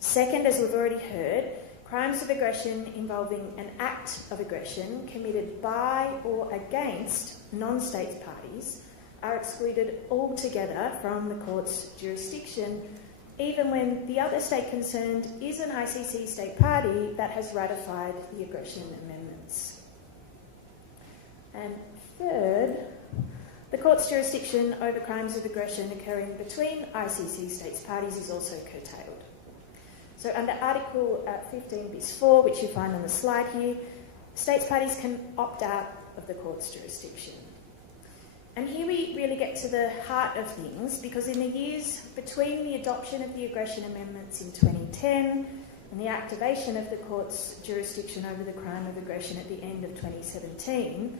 Second, as we've already heard, crimes of aggression involving an act of aggression committed by or against non-state parties are excluded altogether from the court's jurisdiction, even when the other state concerned is an ICC state party that has ratified the aggression amendments. And third, the court's jurisdiction over crimes of aggression occurring between ICC states parties is also curtailed. So under Article 15 bis 4, which you find on the slide here, states parties can opt out of the court's jurisdiction. And here we really get to the heart of things, because in the years between the adoption of the aggression amendments in 2010 and the activation of the court's jurisdiction over the crime of aggression at the end of 2017,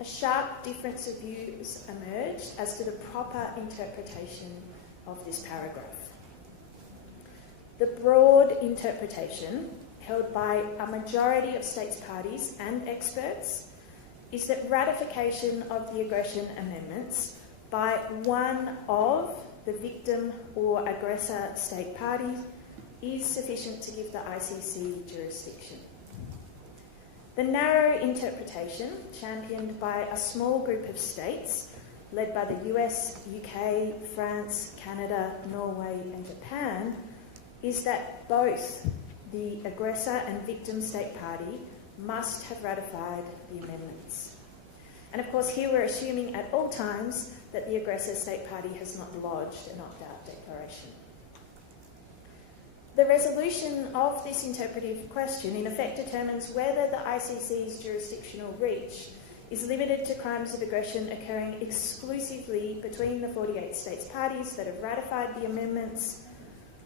a sharp difference of views emerged as to the proper interpretation of this paragraph. The broad interpretation, held by a majority of states parties and experts, is that ratification of the aggression amendments by one of the victim or aggressor state parties is sufficient to give the ICC jurisdiction. The narrow interpretation, championed by a small group of states, led by the US, UK, France, Canada, Norway and Japan, is that both the aggressor and victim state party must have ratified the amendments. And of course here we're assuming at all times that the aggressor state party has not lodged an opt-out declaration. The resolution of this interpretive question in effect determines whether the ICC's jurisdictional reach is limited to crimes of aggression occurring exclusively between the 48 states parties that have ratified the amendments,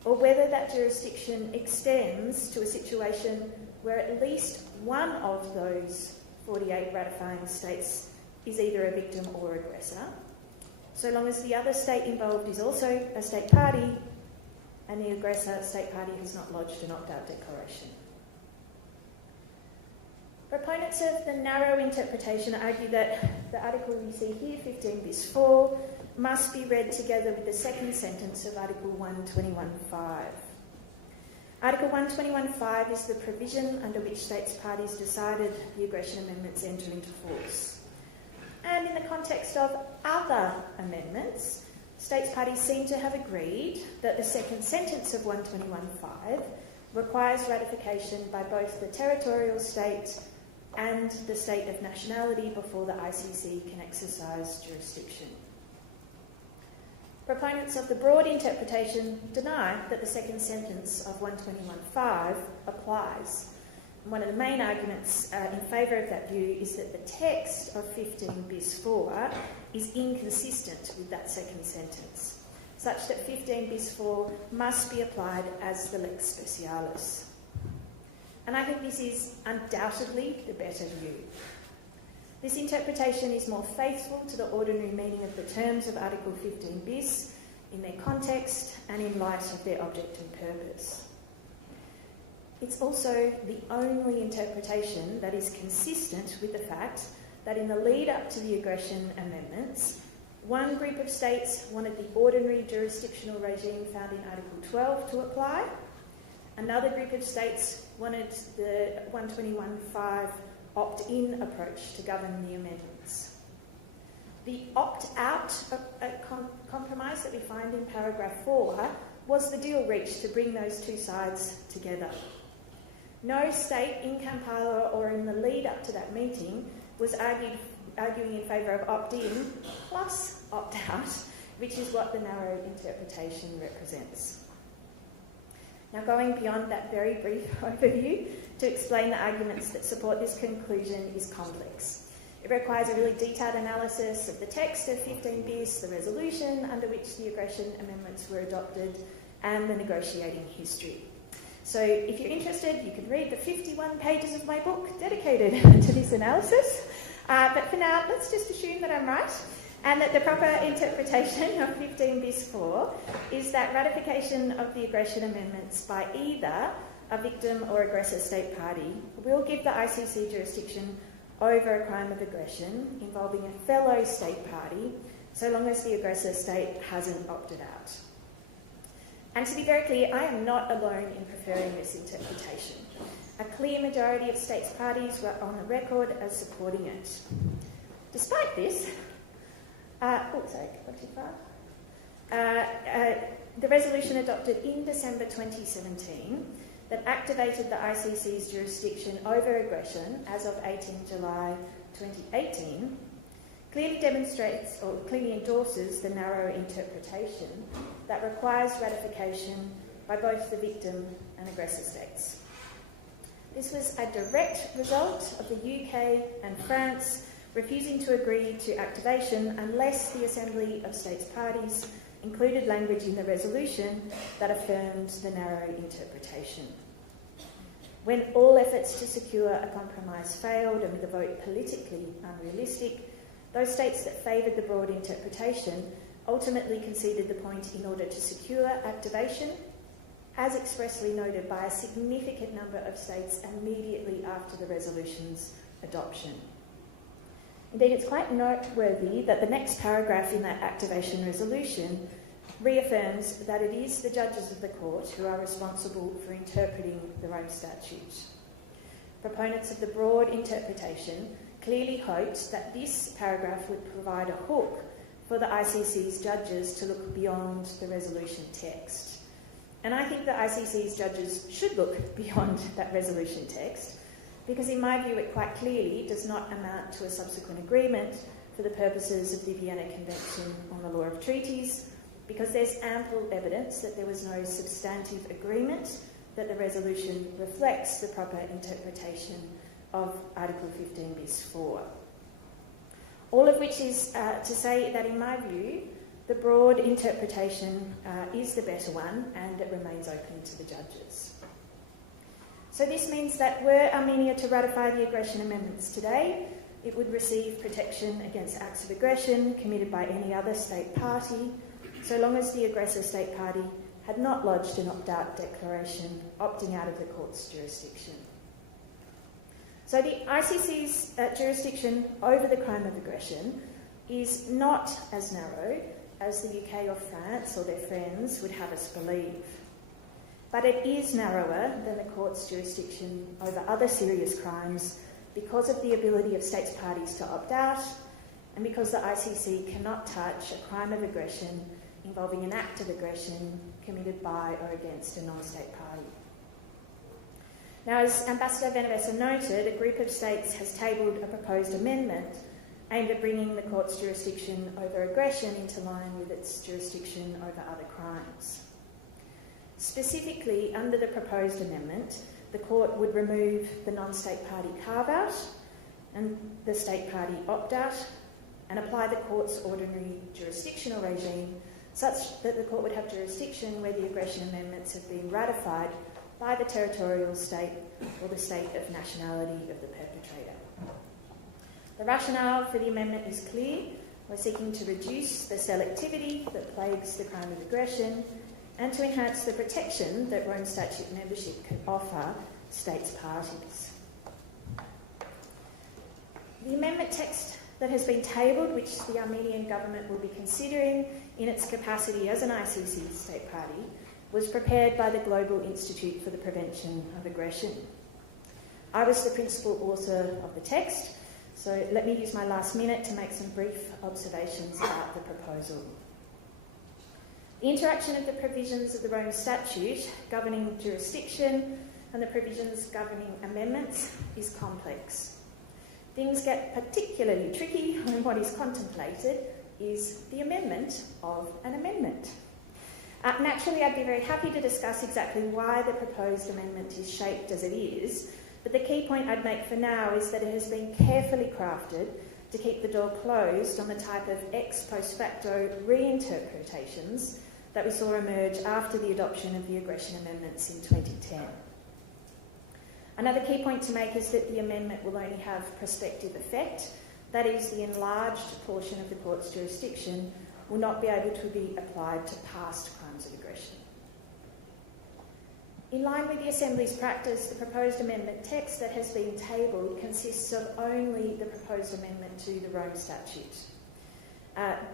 or whether that jurisdiction extends to a situation where at least one of those 48 ratifying states is either a victim or aggressor, so long as the other state involved is also a state party and the aggressor state party has not lodged an opt-out declaration. Proponents of the narrow interpretation argue that the article you see here, 15 bis 4, must be read together with the second sentence of Article 121.5. Article 121.5 is the provision under which states parties decided the aggression amendments enter into force. And in the context of other amendments, states parties seem to have agreed that the second sentence of 121.5 requires ratification by both the territorial state and the state of nationality before the ICC can exercise jurisdiction. Proponents of the broad interpretation deny that the second sentence of 121.5 applies, one of the main arguments in favour of that view is that the text of 15 bis 4 is inconsistent with that second sentence, such that 15 bis 4 must be applied as the lex specialis. And I think this is undoubtedly the better view. This interpretation is more faithful to the ordinary meaning of the terms of Article 15 bis in their context and in light of their object and purpose. It's also the only interpretation that is consistent with the fact that in the lead up to the aggression amendments, one group of states wanted the ordinary jurisdictional regime found in Article 12 to apply. Another group of states wanted the 121.5 opt-in approach to govern the amendments. The opt-out compromise that we find in paragraph 4 was the deal reached to bring those two sides together. No state in Kampala or in the lead up to that meeting was arguing in favour of opt-in plus opt-out, which is what the narrow interpretation represents. Now, going beyond that very brief overview to explain the arguments that support this conclusion is complex. It requires a really detailed analysis of the text of 15 bis, the resolution under which the aggression amendments were adopted, and the negotiating history. So if you're interested, you can read the 51 pages of my book dedicated to this analysis. But for now, let's just assume that I'm right, and that the proper interpretation of 15 bis 4 is that ratification of the aggression amendments by either a victim or aggressor state party will give the ICC jurisdiction over a crime of aggression involving a fellow state party, so long as the aggressor state hasn't opted out. And to be very clear, I am not alone in preferring this interpretation. A clear majority of states parties were on the record as supporting it. Despite this, the resolution adopted in December 2017 that activated the ICC's jurisdiction over aggression as of 18 July 2018 clearly demonstrates or clearly endorses the narrow interpretation that requires ratification by both the victim and aggressor states. This was a direct result of the UK and France refusing to agree to activation unless the Assembly of States Parties included language in the resolution that affirmed the narrow interpretation. When all efforts to secure a compromise failed and the vote politically unrealistic, those states that favoured the broad interpretation ultimately conceded the point in order to secure activation, as expressly noted by a significant number of states immediately after the resolution's adoption. Indeed, it's quite noteworthy that the next paragraph in that activation resolution reaffirms that it is the judges of the court who are responsible for interpreting the Rome Statute. Proponents of the broad interpretation clearly hoped that this paragraph would provide a hook for the ICC's judges to look beyond the resolution text. And I think the ICC's judges should look beyond that resolution text, because in my view it quite clearly does not amount to a subsequent agreement for the purposes of the Vienna Convention on the Law of Treaties, because there's ample evidence that there was no substantive agreement that the resolution reflects the proper interpretation of Article 15 bis 4. All of which is to say that in my view the broad interpretation is the better one, and it remains open to the judges. So this means that were Armenia to ratify the aggression amendments today, it would receive protection against acts of aggression committed by any other state party, so long as the aggressor state party had not lodged an opt-out declaration opting out of the court's jurisdiction. So the ICC's jurisdiction over the crime of aggression is not as narrow as the UK or France or their friends would have us believe. But it is narrower than the court's jurisdiction over other serious crimes because of the ability of states parties to opt out, and because the ICC cannot touch a crime of aggression involving an act of aggression committed by or against a non-state party. Now, as Ambassador Venevesa noted, a group of states has tabled a proposed amendment aimed at bringing the court's jurisdiction over aggression into line with its jurisdiction over other crimes. Specifically, under the proposed amendment, the court would remove the non-state party carve-out and the state party opt-out and apply the court's ordinary jurisdictional regime such that the court would have jurisdiction where the aggression amendments have been ratified by the territorial state or the state of nationality of the perpetrator. The rationale for the amendment is clear. We're seeking to reduce the selectivity that plagues the crime of aggression and to enhance the protection that Rome Statute membership can offer states parties. The amendment text that has been tabled, which the Armenian government will be considering in its capacity as an ICC state party, was prepared by the Global Institute for the Prevention of Aggression. I was the principal author of the text, so let me use my last minute to make some brief observations about the proposal. The interaction of the provisions of the Rome Statute governing jurisdiction and the provisions governing amendments is complex. Things get particularly tricky when what is contemplated is the amendment of an amendment. Naturally, I'd be very happy to discuss exactly why the proposed amendment is shaped as it is, but the key point I'd make for now is that it has been carefully crafted to keep the door closed on the type of ex post facto reinterpretations that we saw emerge after the adoption of the aggression amendments in 2010. Another key point to make is that the amendment will only have prospective effect, that is, the enlarged portion of the court's jurisdiction will not be able to be applied to past crimes of aggression. In line with the Assembly's practice, the proposed amendment text that has been tabled consists of only the proposed amendment to the Rome Statute.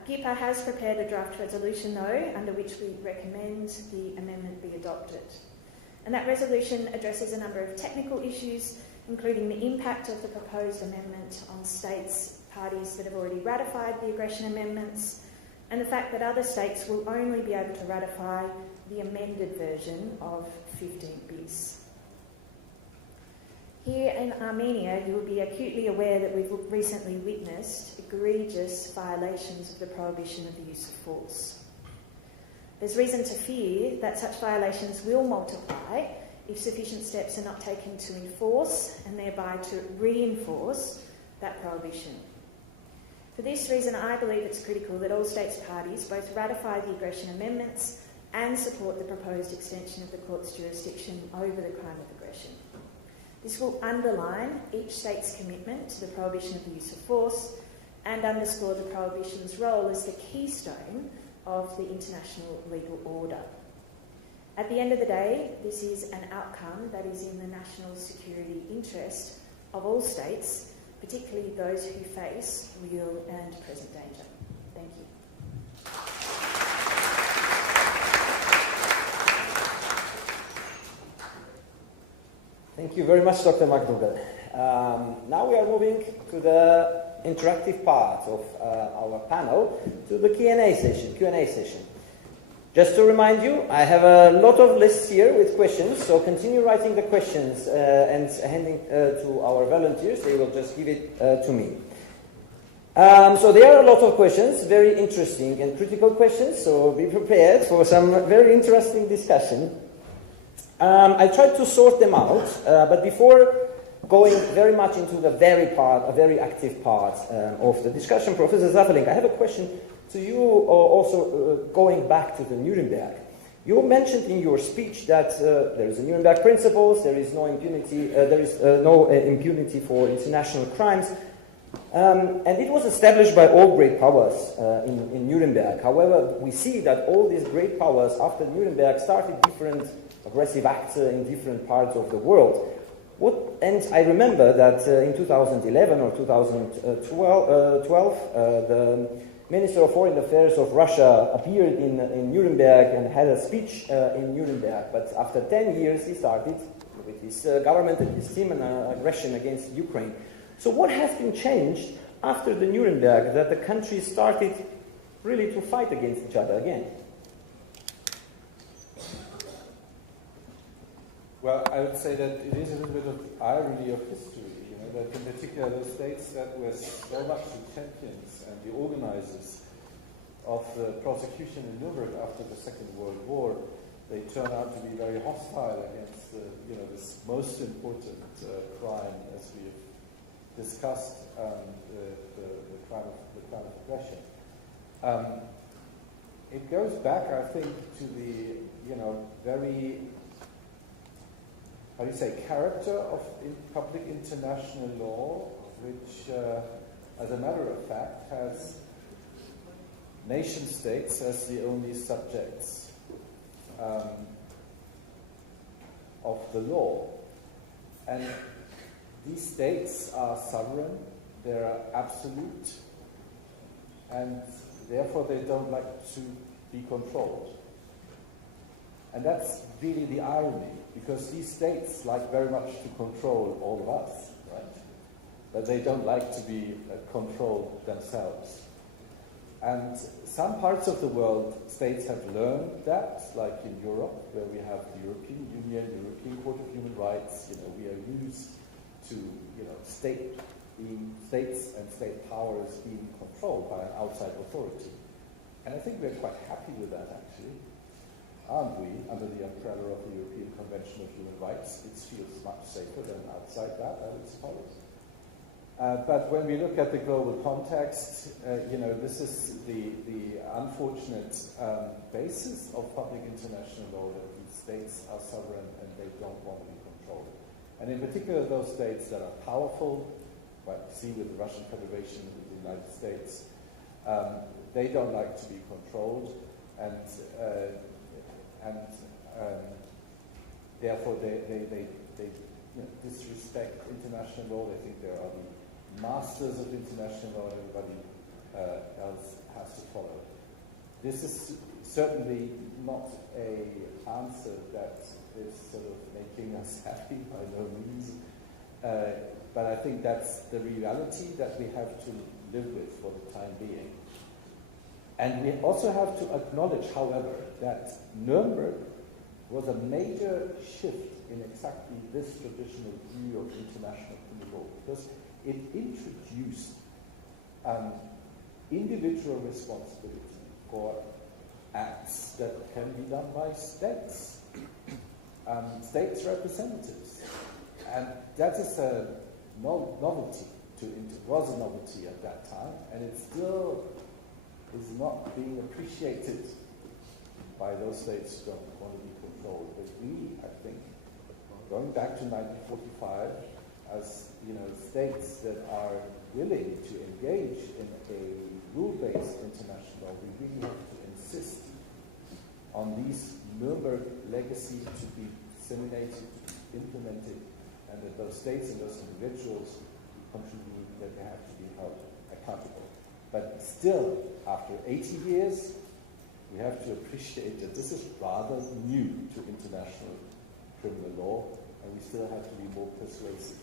GIPA has prepared a draft resolution, though, under which we recommend the amendment be adopted. And that resolution addresses a number of technical issues, including the impact of the proposed amendment on states, parties that have already ratified the aggression amendments, and the fact that other states will only be able to ratify the amended version of 15 bis. Here in Armenia, you will be acutely aware that we've recently witnessed egregious violations of the prohibition of the use of force. There's reason to fear that such violations will multiply if sufficient steps are not taken to enforce and thereby to reinforce that prohibition. For this reason, I believe it's critical that all states parties both ratify the aggression amendments and support the proposed extension of the court's jurisdiction over the crime of aggression. This will underline each state's commitment to the prohibition of the use of force and underscore the prohibition's role as the keystone of the international legal order. At the end of the day, this is an outcome that is in the national security interest of all states, particularly those who face real and present danger. Thank you. Thank you very much, Dr. McDougall. Now we are moving to the interactive part of our panel, to the Q&A session. Just to remind you, I have a lot of lists here with questions, so continue writing the questions and handing to our volunteers. They will just give it to me. So there are a lot of questions, very interesting and critical questions, so be prepared for some very interesting discussion. I tried to sort them out, but before going very much into the a very active part of the discussion, Professor Zafelink, I have a question to you, also going back to the Nuremberg. You mentioned in your speech that there is a Nuremberg principles, there is no impunity for international crimes, and it was established by all great powers in Nuremberg. However, we see that all these great powers after Nuremberg started different aggressive acts in different parts of the world. And I remember that in 2011 or 2012, the Minister of Foreign Affairs of Russia appeared in Nuremberg and had a speech in Nuremberg. But after 10 years, he started with his government and his team an aggression against Ukraine. So what has been changed after the Nuremberg that the countries started really to fight against each other again? Well, I would say that it is a little bit of irony of history, that in particular those states that were so much the champions and the organizers of the prosecution in Nuremberg after the Second World War they turn out to be very hostile against this most important crime, as we have discussed, the crime of aggression. It goes back, I think, to the very, how do you say, character of public international law, which, as a matter of fact, has nation states as the only subjects of the law. And these states are sovereign, they are absolute, and therefore they don't like to be controlled. And that's really the irony, because these states like very much to control all of us, right? But they don't like to be controlled themselves. And some parts of the world, states have learned that, like in Europe, where we have the European Union, European Court of Human Rights. We are used to states and state powers being controlled by an outside authority. And I think we're quite happy with that, actually. Aren't we? Under the umbrella of the European Convention of Human Rights, it feels much safer than outside that, I would suppose. But when we look at the global context, this is the unfortunate basis of public international law, that these states are sovereign and they don't want to be controlled. And in particular, those states that are powerful, like see with the Russian Federation, with the United States, they don't like to be controlled, and therefore they disrespect international law. They think they are the masters of international law, and everybody else has to follow. This is certainly not an answer that is sort of making us happy, by no means. But I think that's the reality that we have to live with for the time being. And we also have to acknowledge, however, that Nuremberg was a major shift in exactly this traditional view of international criminal law, because it introduced individual responsibility for acts that can be done by states, states' representatives. And that is a novelty, was a novelty at that time, and it still is not being appreciated by those states who don't want to be controlled. But we, I think, going back to 1945, as states that are willing to engage in a rule-based international law, we really have to insist on these Nuremberg legacies to be disseminated, implemented, and that those states and those individuals contribute, that they have to be held accountable. But still, after 80 years, we have to appreciate that this is rather new to international criminal law, and we still have to be more persuasive.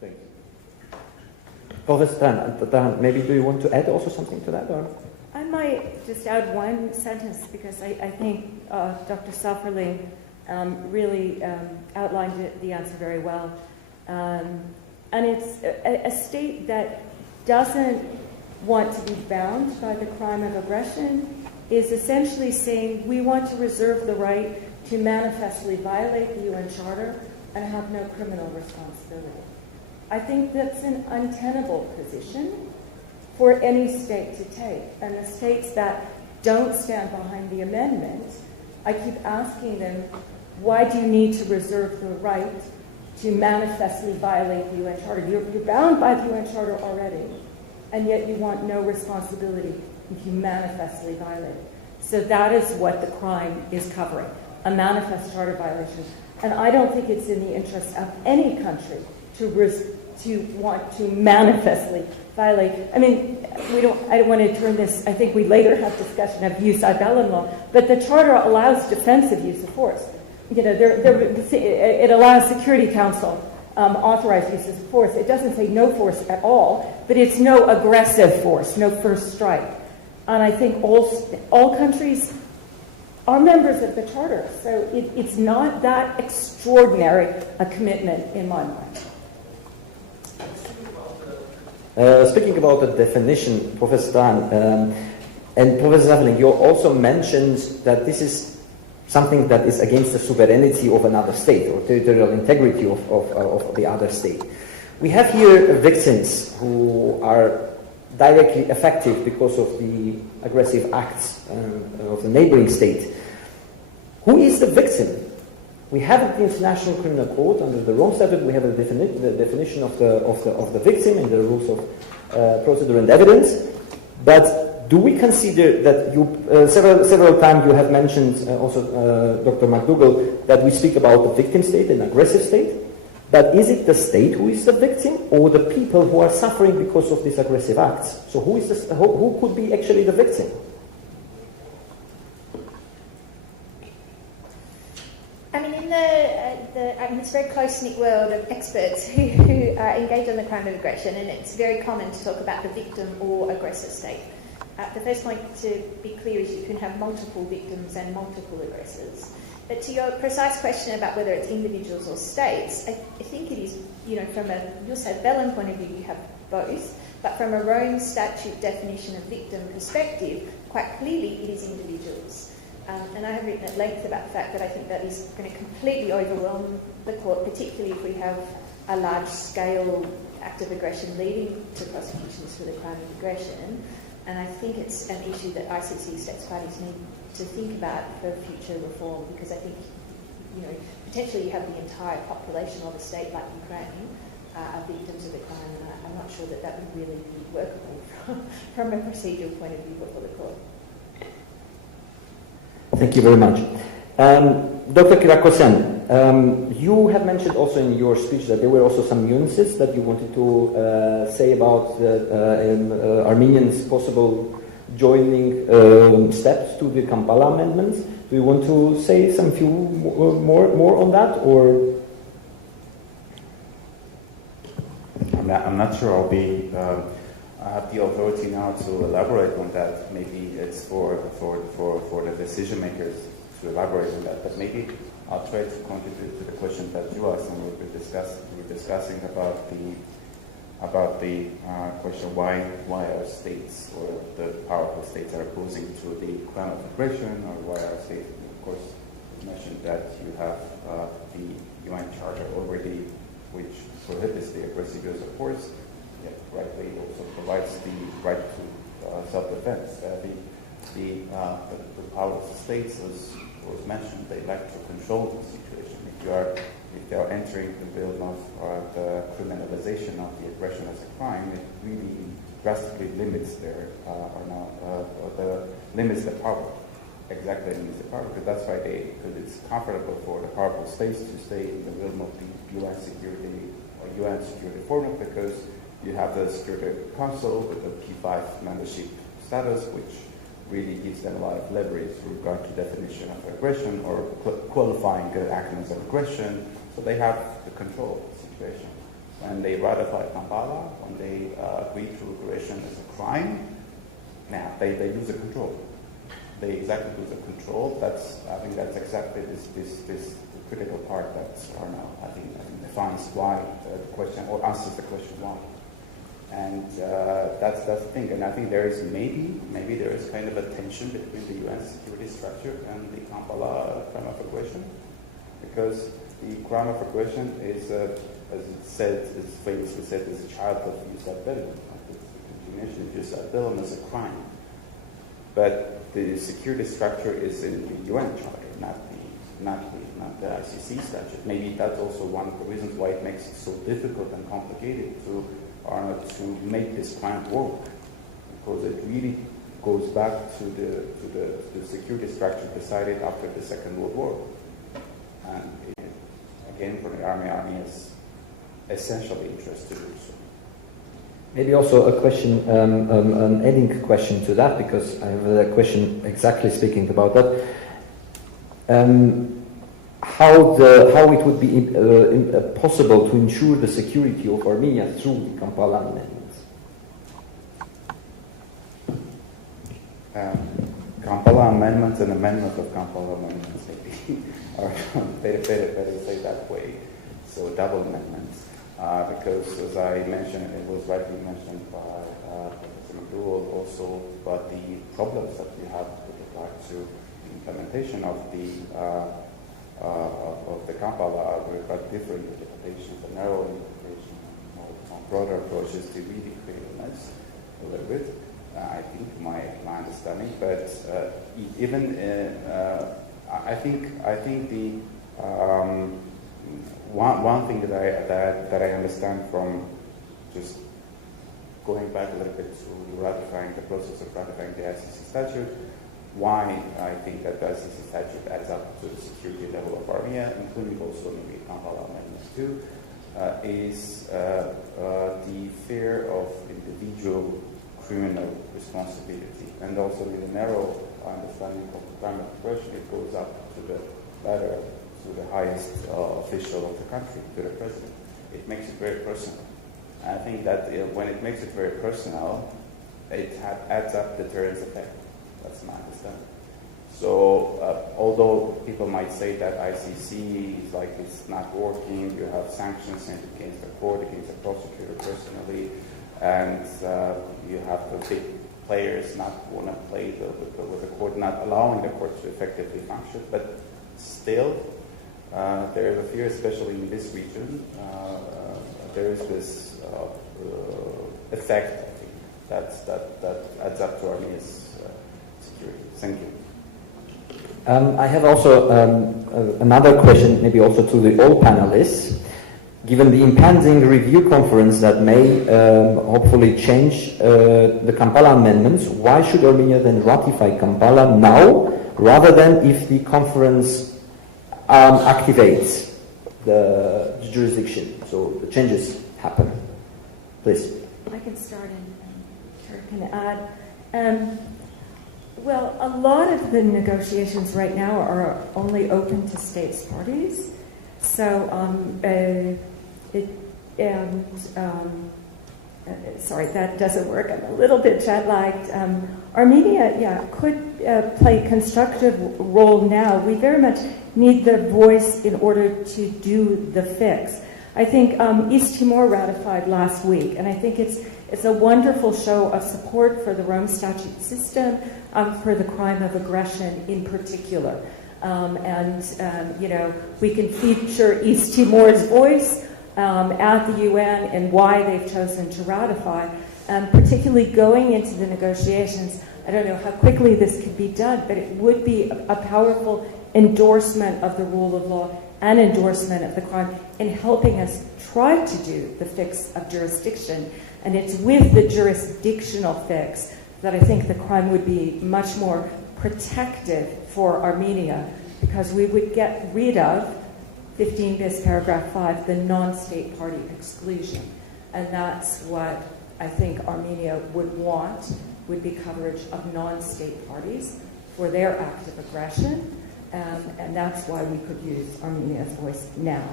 Thank you. Professor, maybe do you want to add also something to that? Or? I might just add one sentence, because I think Dr. Safferling really outlined the answer very well. And it's a state that doesn't want to be bound by the crime of aggression is essentially saying we want to reserve the right to manifestly violate the UN Charter and have no criminal responsibility. I think that's an untenable position for any state to take. And the states that don't stand behind the amendment, I keep asking them, why do you need to reserve the right to manifestly violate the UN Charter? You're bound by the UN Charter already, and yet you want no responsibility if you manifestly violate it. So that is what the crime is covering, a manifest charter violation. And I don't think it's in the interest of any country to want to manifestly violate. I mean, I don't want to turn this, I think we later have discussion of use ad bellum law, but the Charter allows defensive use of force. It allows Security Council authorized uses of force. It doesn't say no force at all, but it's no aggressive force, no first strike. And I think all countries are members of the Charter, so it's not that extraordinary a commitment in my mind. Speaking about the definition, Professor Dan, And Professor Zaveling, you also mentioned that this is something that is against the sovereignty of another state or territorial integrity of the other state. We have here victims who are directly affected because of the aggressive acts of the neighboring state. Who is the victim? We have the International Criminal Court under the Rome Statute. We have the definition of the victim in the rules of procedure and evidence. But do we consider that you several times you have mentioned also Dr. McDougall that we speak about the victim state and aggressive state? But is it the state who is the victim or the people who are suffering because of these aggressive acts? So who could be actually the victim? I mean, in this very close-knit world of experts who engage on the crime of aggression, and it's very common to talk about the victim or aggressor state. The first point to be clear is you can have multiple victims and multiple aggressors. But to your precise question about whether it's individuals or states, I think it is, from a jus ad bellum point of view, you have both. But from a Rome Statute definition of victim perspective, quite clearly it is individuals. And I have written at length about the fact that I think that is going to completely overwhelm the court, particularly if we have a large-scale act of aggression leading to prosecutions for the crime of aggression. And I think it's an issue that ICC states parties need to think about for future reform, because I think, potentially you have the entire population of a state like Ukraine are victims of the crime, and I'm not sure that that would really be workable from a procedural point of view before the court. Thank you very much. Dr. Kyriakosyan, you have mentioned also in your speech that there were also some nuances that you wanted to say about Armenians' possible joining steps to the Kampala amendments. Do you want to say some few more on that, or? I'm not sure I'll be. I have the authority now to elaborate on that. Maybe it's for the decision makers to elaborate on that. But maybe I'll try to contribute to the question that you asked, and we were discussing about the question why our states or the powerful states are opposing to the crime of aggression, or why our states. Of course, you mentioned that you have the UN Charter already, which prohibits the aggressive use of force. Yet rightly also provides the right to self-defense. The powerful states, as was mentioned, they like to control the situation. If they are entering the realm of the criminalization of the aggression as a crime, it really drastically limits limits the power. Exactly, limits the power, because that's why because it's comfortable for the powerful states to stay in the realm of the UN security or UN security format, because you have the Security Council with the P5 membership status, which really gives them a lot of leverage with regard to definition of aggression or qualifying actions of aggression. So they have the control of the situation. When they ratify Kampala, when they agree to aggression as a crime, now they lose the control. They exactly lose the control. I think that's exactly this critical part that Arno, I think defines why the question, or answers the question why. And that's the thing. And I think there is maybe there is kind of a tension between the UN security structure and the Kampala crime of aggression, because the crime of aggression is, as it said, is famously said, is a child of jus ad bellum. The continuation of jus ad bellum is a crime, but the security structure is in the UN Charter, not the ICC statute. Maybe that's also one of the reasons why it makes it so difficult and complicated to make this crime work, because it really goes back to the security structure decided after the Second World War. And again, for the army is essentially interested to do so. Maybe also a question, an adding question to that, because I have a question exactly speaking about that. How it would be possible to ensure the security of Armenia through the Kampala amendments? Kampala amendments and amendment of Kampala amendments maybe, or better say that way. So double amendments. because, as I mentioned, it was rightly mentioned by Professor McDowell also, but the problems that we have with regard to the implementation of the Kampala are quite different interpretations, the narrow interpretation, more broader approaches to really create a mess a little bit. I think my understanding, but even I think the one thing that I understand from just going back a little bit to ratifying the process of ratifying the ICC statute, why I think that the ICC statute adds up to the security level of Armenia, including also maybe Kampala Amendment 2, is the fear of individual criminal responsibility, and also with a narrow understanding of the crime of aggression, it goes up to the ladder, to the highest official of the country, to the president. It makes it very personal. And I think that when it makes it very personal, it adds up deterrence effect. That's my understanding. So, although people might say that ICC is like it's not working, you have sanctions sent against the court, against the prosecutor personally, and you have the big players not want to play with the court, not allowing the court to effectively function. But still, there is a fear, especially in this region. There is this effect, I think, that adds up to Armenia's security. Thank you. I have also another question, maybe also to all panelists. Given the impending review conference that may hopefully change the Kampala amendments, why should Armenia then ratify Kampala now, rather than if the conference activates the jurisdiction, so the changes happen? Please. I can start and Kurt can add. Well, a lot of the negotiations right now are only open to states parties. So, sorry, that doesn't work. I'm a little bit jet-lagged. Armenia, could play a constructive role now. We very much need the voice in order to do the fix. I think East Timor ratified last week, and I think it's a wonderful show of support for the Rome Statute system, for the crime of aggression in particular. We can feature East Timor's voice at the UN and why they've chosen to ratify, particularly going into the negotiations. I don't know how quickly this could be done, but it would be a powerful endorsement of the rule of law and endorsement of the crime in helping us try to do the fix of jurisdiction. And it's with the jurisdictional fix that I think the crime would be much more protective for Armenia, because we would get rid of 15 bis paragraph 5, the non-state party exclusion. And that's what I think Armenia would want, would be coverage of non-state parties for their act of aggression. And that's why we could use Armenia's voice now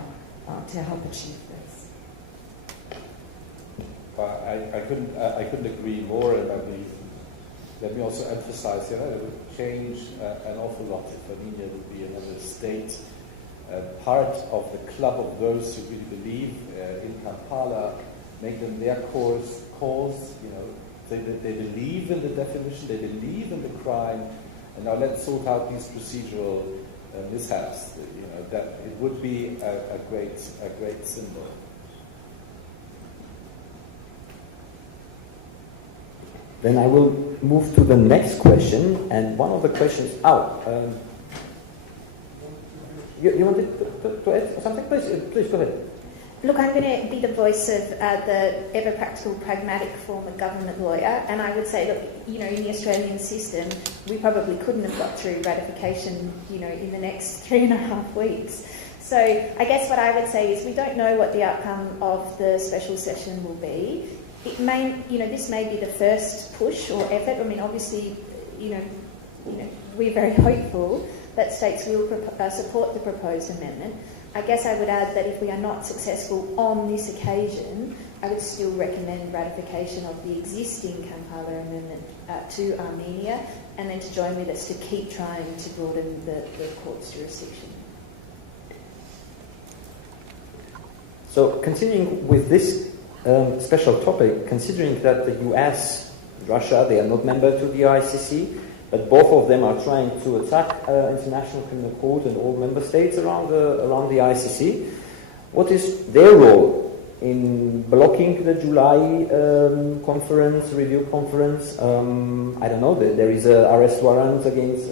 to help achieve this. I couldn't agree more. And let me also emphasize, it would change an awful lot if Armenia would be another state, part of the club of those who really believe in Kampala, make them their cause. They believe in the definition, they believe in the crime, and now let's sort out these procedural mishaps. That it would be a great symbol. Then I will move to the next question, and one of the questions. You wanted to add something? Please go ahead. Look, I'm going to be the voice of the ever-practical, pragmatic former government lawyer, and I would say, look, in the Australian system, we probably couldn't have got through ratification, in the next 3.5 weeks. So I guess what I would say is we don't know what the outcome of the special session will be. It may, this may be the first push or effort. I mean, obviously, we're very hopeful that states will support the proposed amendment. I guess I would add that if we are not successful on this occasion, I would still recommend ratification of the existing Kampala amendment to Armenia, and then to join with us to keep trying to broaden the court's jurisdiction. So continuing with this special topic, considering that the US, Russia, they are not member to the ICC, but both of them are trying to attack International Criminal Court and all member states around the ICC. What is their role in blocking the July review conference? I don't know. There is an arrest warrant against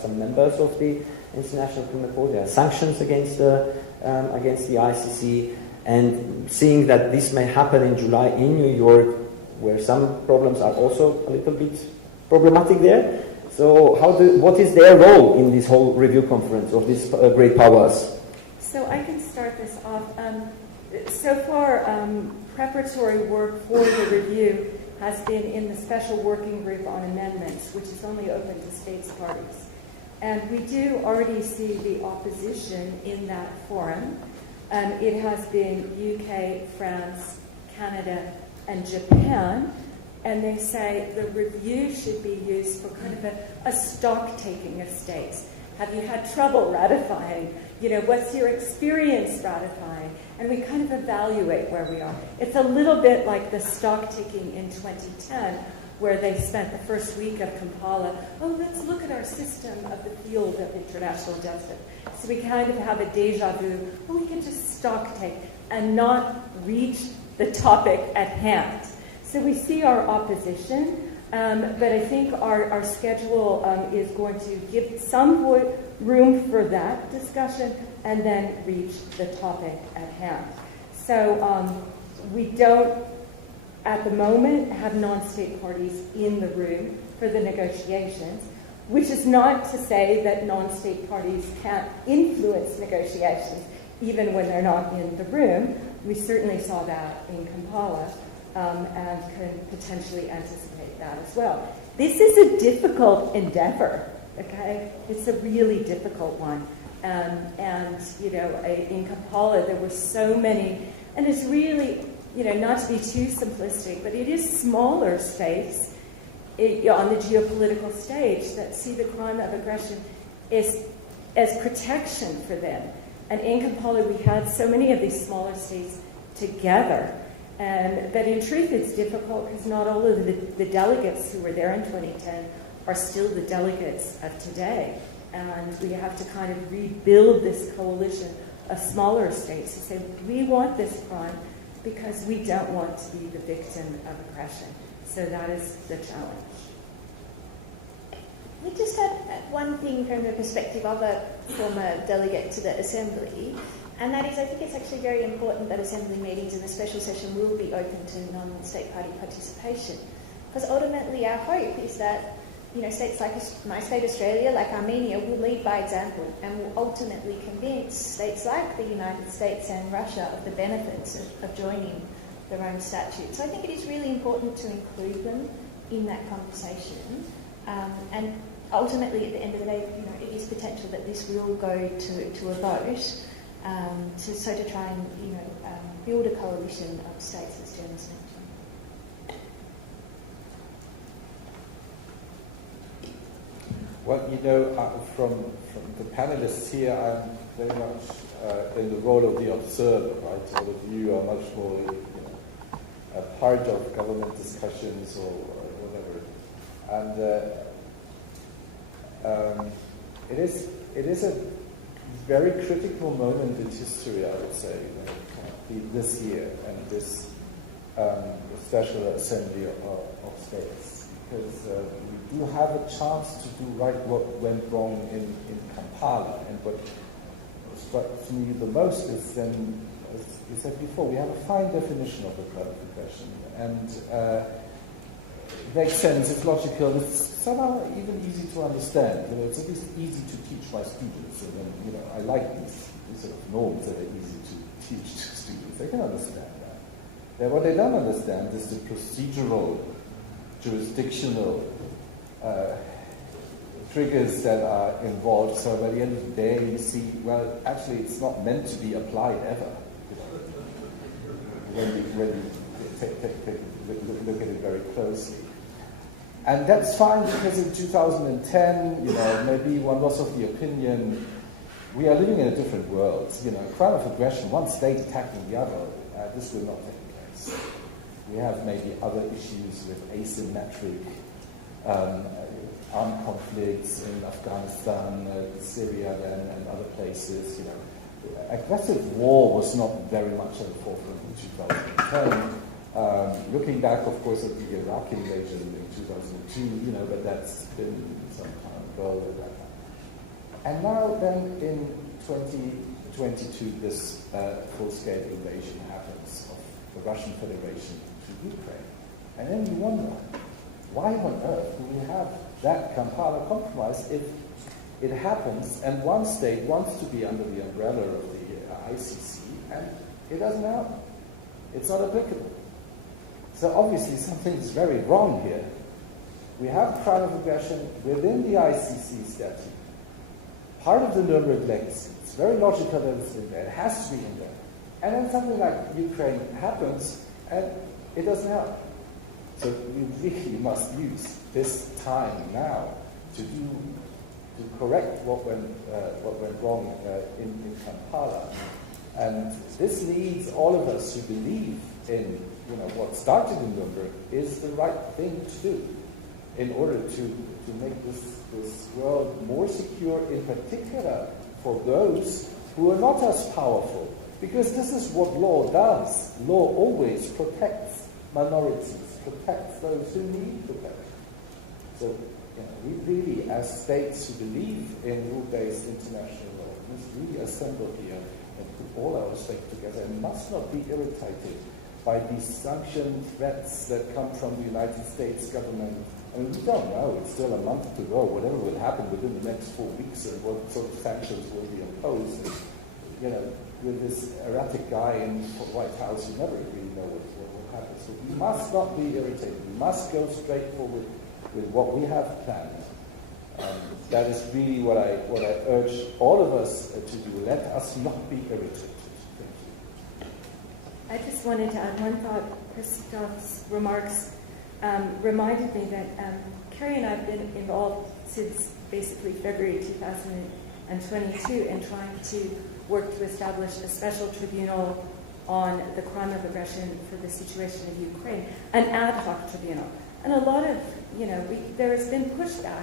some members of the International Criminal Court. There are sanctions against the ICC. And seeing that this may happen in July in New York, where some problems are also a little bit problematic there. So what is their role in this whole review conference of these great powers? So I can start this off. So far, preparatory work for the review has been in the Special Working Group on Amendments, which is only open to states parties. And we do already see the opposition in that forum. It has been UK, France, Canada, and Japan. And they say the review should be used for kind of a stock taking of states. Have you had trouble ratifying? What's your experience ratifying? And we kind of evaluate where we are. It's a little bit like the stock taking in 2010, where they spent the first week of Kampala, let's look at our system of the field of international justice. So we kind of have a deja vu, we can just stock take and not reach the topic at hand. So we see our opposition, but I think our schedule is going to give some room for that discussion and then reach the topic at hand. So we don't, at the moment, have non-state parties in the room for the negotiations, which is not to say that non-state parties can't influence negotiations even when they're not in the room. We certainly saw that in Kampala and can potentially anticipate that as well. This is a difficult endeavor, okay? It's a really difficult one. In Kampala, there were so many, and it's really, not to be too simplistic, but it is smaller states on the geopolitical stage that see the crime of aggression as protection for them. And in Kampala, we had so many of these smaller states together. But in truth, it's difficult because not all of the delegates who were there in 2010 are still the delegates of today. And we have to kind of rebuild this coalition of smaller states to say, we want this crime because we don't want to be the victim of aggression. So that is the challenge. We just had one thing from the perspective of a former delegate to the Assembly, and that is I think it's actually very important that Assembly meetings and the special session will be open to non-state party participation. Because ultimately our hope is that states like my state Australia, like Armenia, will lead by example and will ultimately convince states like the United States and Russia of the benefits of joining the Rome Statute. So I think it is really important to include them in that conversation. And ultimately, at the end of the day, it is potential that this will go to a vote to try and build a coalition of states, as Jen has mentioned. Well, from the panelists here, I'm very much in the role of the observer, right? All of you are much more a part of government discussions or whatever. And it is a very critical moment in history, I would say, this year and this special assembly of states, because we do have a chance to do right what went wrong in Kampala. And what struck me the most is then, as you said before, we have a fine definition of a crime of aggression, and it makes sense, it's logical, it's somehow even easy to understand. It's at least easy to teach my students. And then, I like these sort of norms that are easy to teach to students. They can understand that. Then what they don't understand is the procedural, jurisdictional triggers that are involved. So by the end of the day, you see, well, actually, it's not meant to be applied ever. When you look at it very closely. And that's fine because in 2010, maybe one was of the opinion we are living in a different world. Crime of aggression, one state attacking the other, this will not take place. We have maybe other issues with asymmetric armed conflicts in Afghanistan, Syria, then, and other places. Aggressive war was not very much at the forefront in 2010. Looking back, of course, at the Iraq invasion in 2002, but that's been some time ago. And now, then, in 2022, this full-scale invasion happens of the Russian Federation to Ukraine. And then you wonder, why on earth do we have that Kampala compromise if it happens and one state wants to be under the umbrella of the ICC and it doesn't happen? It's not applicable. So obviously something is very wrong here. We have crime of aggression within the ICC statute. Part of the Nuremberg legacy. It's very logical that it's in there. It has to be in there. And then something like Ukraine happens and it doesn't happen. So we really must use this time now to correct what went wrong in Kampala. And this leads all of us to believe in what started in Nuremberg is the right thing to do in order to make this world more secure, in particular for those who are not as powerful. Because this is what law does. Law always protects minorities, protects those who need protection. So we really, as states who believe in rule-based international law, must really assemble here and put all our stakes together and must not be irritated by these sanction threats that come from the United States government. I mean, we don't know. It's still a month to go. Whatever will happen within the next 4 weeks and what sort of sanctions will be imposed. With this erratic guy in the White House, you never really know what will happen. So we must not be irritated. We must go straight forward with what we have planned. That is really what I urge all of us to do. Let us not be irritated. Thank you. I just wanted to add one thought. Christoph's remarks reminded me that Carrie and I have been involved since basically February 2022 in trying to work to establish a special tribunal on the crime of aggression for the situation of Ukraine, an ad hoc tribunal. And a lot of, there has been pushback.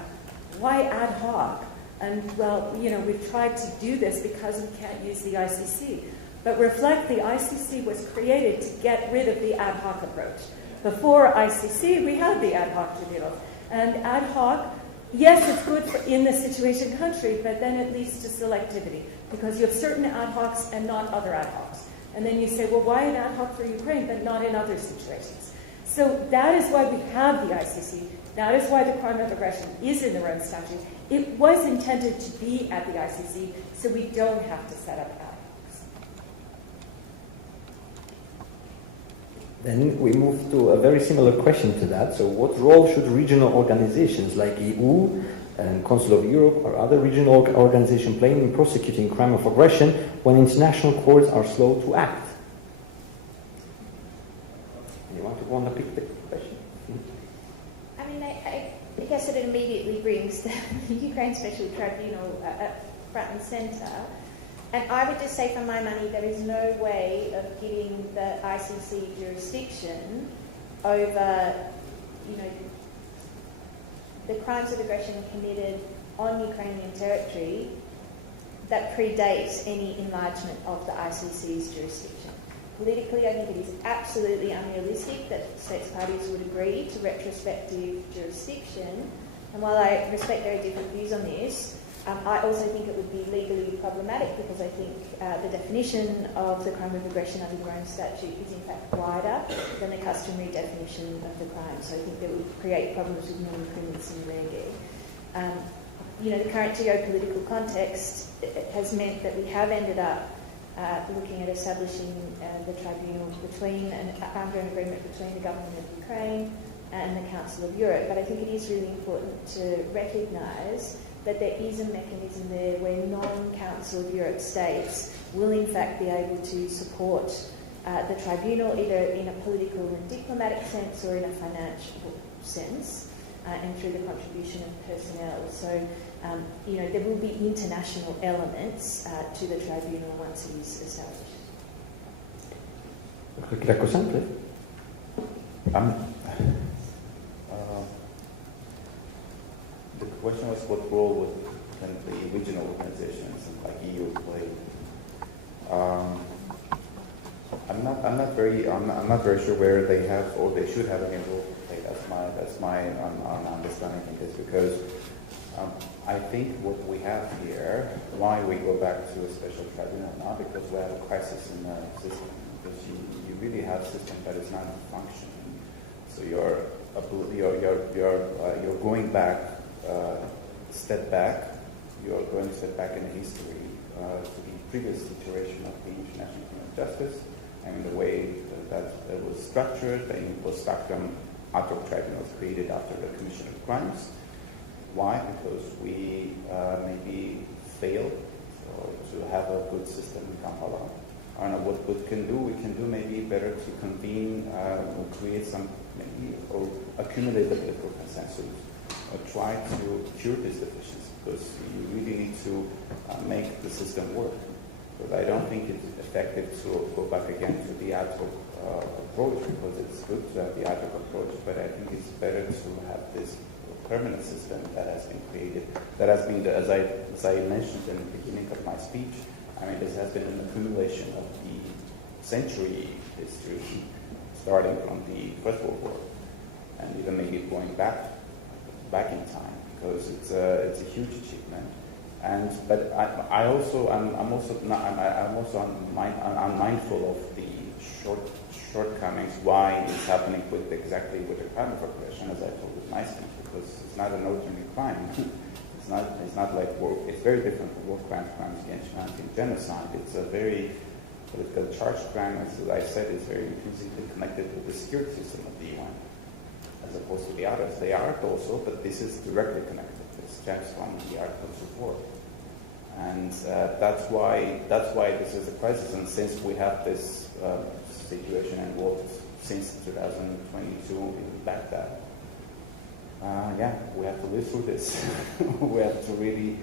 Why ad hoc? And well, we've tried to do this because we can't use the ICC. But reflect, the ICC was created to get rid of the ad hoc approach. Before ICC, we had the ad hoc tribunal. And ad hoc, yes, it's good in the situation country, but then it leads to selectivity because you have certain ad hocs and not other ad hocs. And then you say, well, why an ad hoc for Ukraine, but not in other situations? So that is why we have the ICC. That is why the crime of aggression is in the Rome Statute. It was intended to be at the ICC, so we don't have to set up ad hocs. Then we move to a very similar question to that. So what role should regional organizations like EU and Council of Europe or other regional organizations play in prosecuting crime of aggression when international courts are slow to act? You want to pick the question? I mean, I guess it immediately brings the Ukraine Special Tribunal front and centre. And I would just say, for my money, there is no way of giving the ICC jurisdiction over, the crimes of aggression committed on Ukrainian territory that predate any enlargement of the ICC's jurisdiction. Politically, I think it is absolutely unrealistic that states parties would agree to retrospective jurisdiction. And while I respect very different views on this, I also think it would be legally problematic because I think the definition of the crime of aggression under the Rome Statute is in fact wider than the customary definition of the crime. So I think that would create problems with non-criminals in rege. The current geopolitical context has meant that we have ended up looking at establishing the tribunal under an agreement between the government of Ukraine and the Council of Europe. But I think it is really important to recognise that there is a mechanism there where non-Council of Europe states will in fact be able to support the tribunal either in a political and diplomatic sense or in a financial sense and through the contribution of personnel. So there will be international elements to the tribunal once it is established. The question was what role would the regional organizations like EU play? I'm not very sure where they have or they should have any role to play. That's my understanding of this, because I think what we have here, why we go back to a special tribunal now, because we have a crisis in the system. Because you really have a system that is not functioning. So you're going back, step back. You're going to step back in history to the previous situation of the international criminal justice and the way that it was structured, the post factum ad hoc tribunals created after the commission of crimes. Why? Because we maybe failed to have a good system in Kampala. I don't know what we can do. We can do maybe better to convene or create some maybe or accumulate the political consensus or try to cure this deficiency, because you really need to make the system work. But I don't think it's effective to go back again to the ad hoc approach, because it's good to have the ad hoc approach, but I think it's better to have this permanent system that has been created, that has been, as I mentioned in the beginning of my speech, I mean, this has been an accumulation of the century history, starting from the First World War, and even maybe going back in time, because it's a huge achievement. But I'm also mindful of the shortcomings. Why it's happening with the crime of aggression, as I told you nicely, because it's not an ordinary crime. It's not like war. It's very different from war crimes against humanity, and genocide. It's a very political charged crime, as I said, is very intrinsically connected with the security system of the UN, as opposed to the others. They are also, but this is directly connected. It stems from the Articles of War, and that's why this is a crisis. And since we have this situation involved since 2022 in Baghdad. We have to live through this. We have to really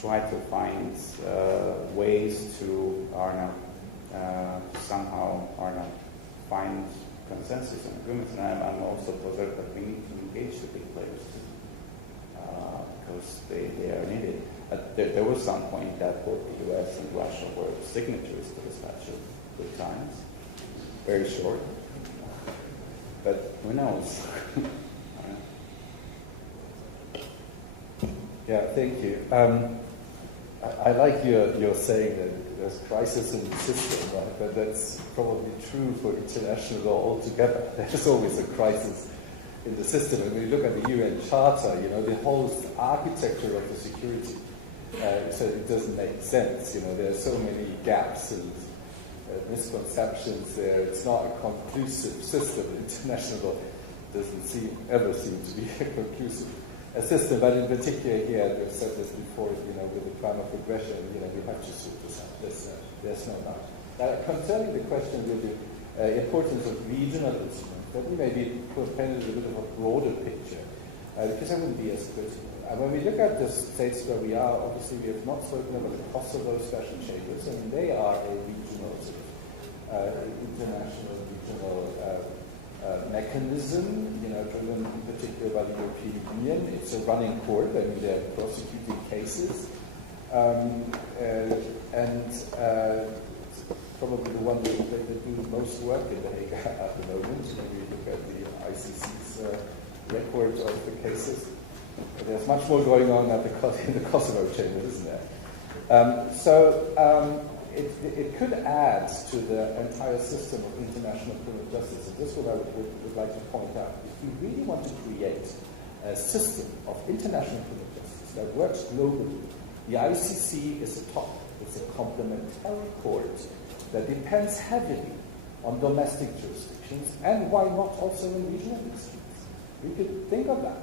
try to find ways to somehow find consensus and agreements. And I'm also positive that we need to engage the big players because they are needed. There was some point that both the US and Russia were signatories to the statute of good times. Very short. But who knows? Yeah, thank you. I like your saying that there's crisis in the system, right? But that's probably true for international law altogether. There's always a crisis in the system. And when you look at the UN Charter, the whole architecture of the security, so it doesn't make sense. There are so many gaps and misconceptions there. It's not a conclusive system. International law doesn't ever seem to be a conclusive system, but in particular here, we've said this before, with the crime of aggression, we have to sort this out. There's no doubt. Concerning the question of the importance of regional instruments, let me maybe paint a bit of a broader picture, because I wouldn't be as critical. When we look at the states where we are, obviously we have not spoken about the Kosovo special chambers. I mean, they are a regional, international regional mechanism, driven in particular by the European Union. It's a running court. I mean, they're prosecuting cases. It's probably the one that do most work in The Hague at the moment. Maybe you look at the ICC's record of the cases. But there's much more going on in the Kosovo chamber, isn't there? It could add to the entire system of international criminal justice. And this is what I would like to point out. If you really want to create a system of international criminal justice that works globally, the ICC is a top. It's a complementary court that depends heavily on domestic jurisdictions, and why not also in regional disputes? We could think of that.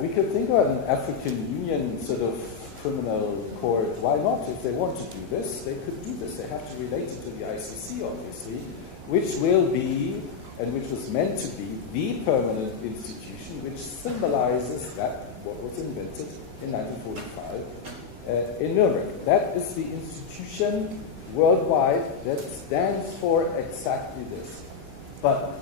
We could think about an African Union sort of criminal court. Why not? If they want to do this, they could do this. They have to relate it to the ICC, obviously, which will be, and which was meant to be, the permanent institution which symbolizes that what was invented in 1945 in Nuremberg. That is the institution worldwide that stands for exactly this. But,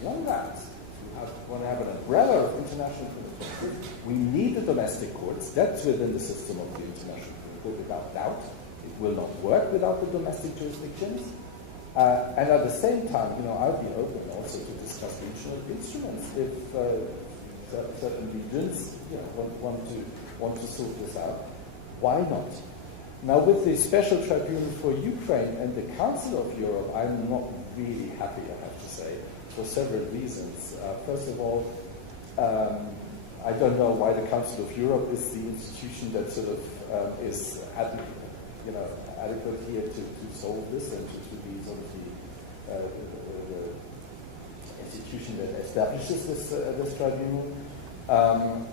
beyond that, we want to have an umbrella of international criminal justice. We need the domestic courts. That's within the system of the international criminal court, without doubt. It will not work without the domestic jurisdictions. And at the same time, I'll be open also to discuss regional instruments if certain regions want to sort this out. Why not? Now, with the Special Tribunal for Ukraine and the Council of Europe, I'm not really happy, I have to say, for several reasons. First of all, I don't know why the Council of Europe is the institution that sort of is adequate here to solve this and to be sort of the institution that establishes this tribunal.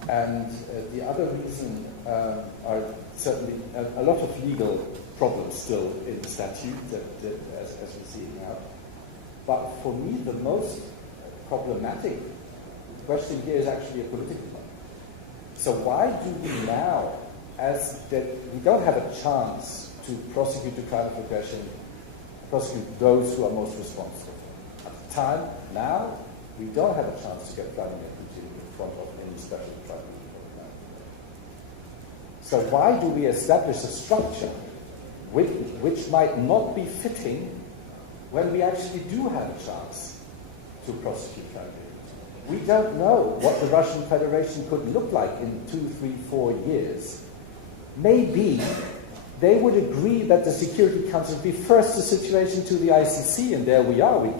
And the other reason are certainly a lot of legal problems still in the statute as we see it now. But for me, the most problematic question here is actually a political one. So why do we now, as that we don't have a chance to prosecute the crime of aggression, prosecute those who are most responsible? At the time, now, we don't have a chance to get Vladimir Putin in front of any special tribunal. So why do we establish a structure which might not be fitting when we actually do have a chance to prosecute tribunals? We don't know what the Russian Federation could look like in 2, 3, 4 years. Maybe they would agree that the Security Council refers the situation to the ICC, and there we are. We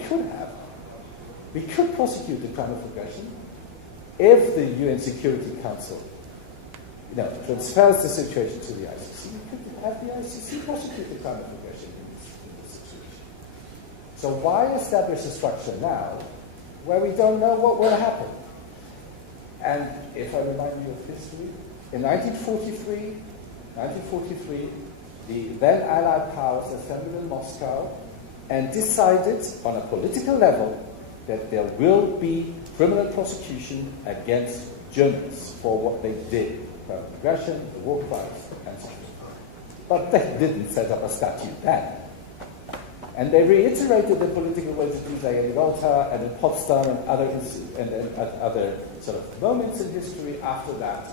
could prosecute the crime of aggression if the UN Security Council transfers the situation to the ICC. We could have the ICC prosecute the crime of aggression in this situation. So why establish a structure now where we don't know what will happen? And if I remind you of history, in 1943, the then Allied powers assembled in Moscow and decided on a political level that there will be criminal prosecution against Germans for what they did, aggression, the war crimes, and so on. But they didn't set up a statute then. And they reiterated the political will to do that in Yalta and in Potsdam and other sort of moments in history after that.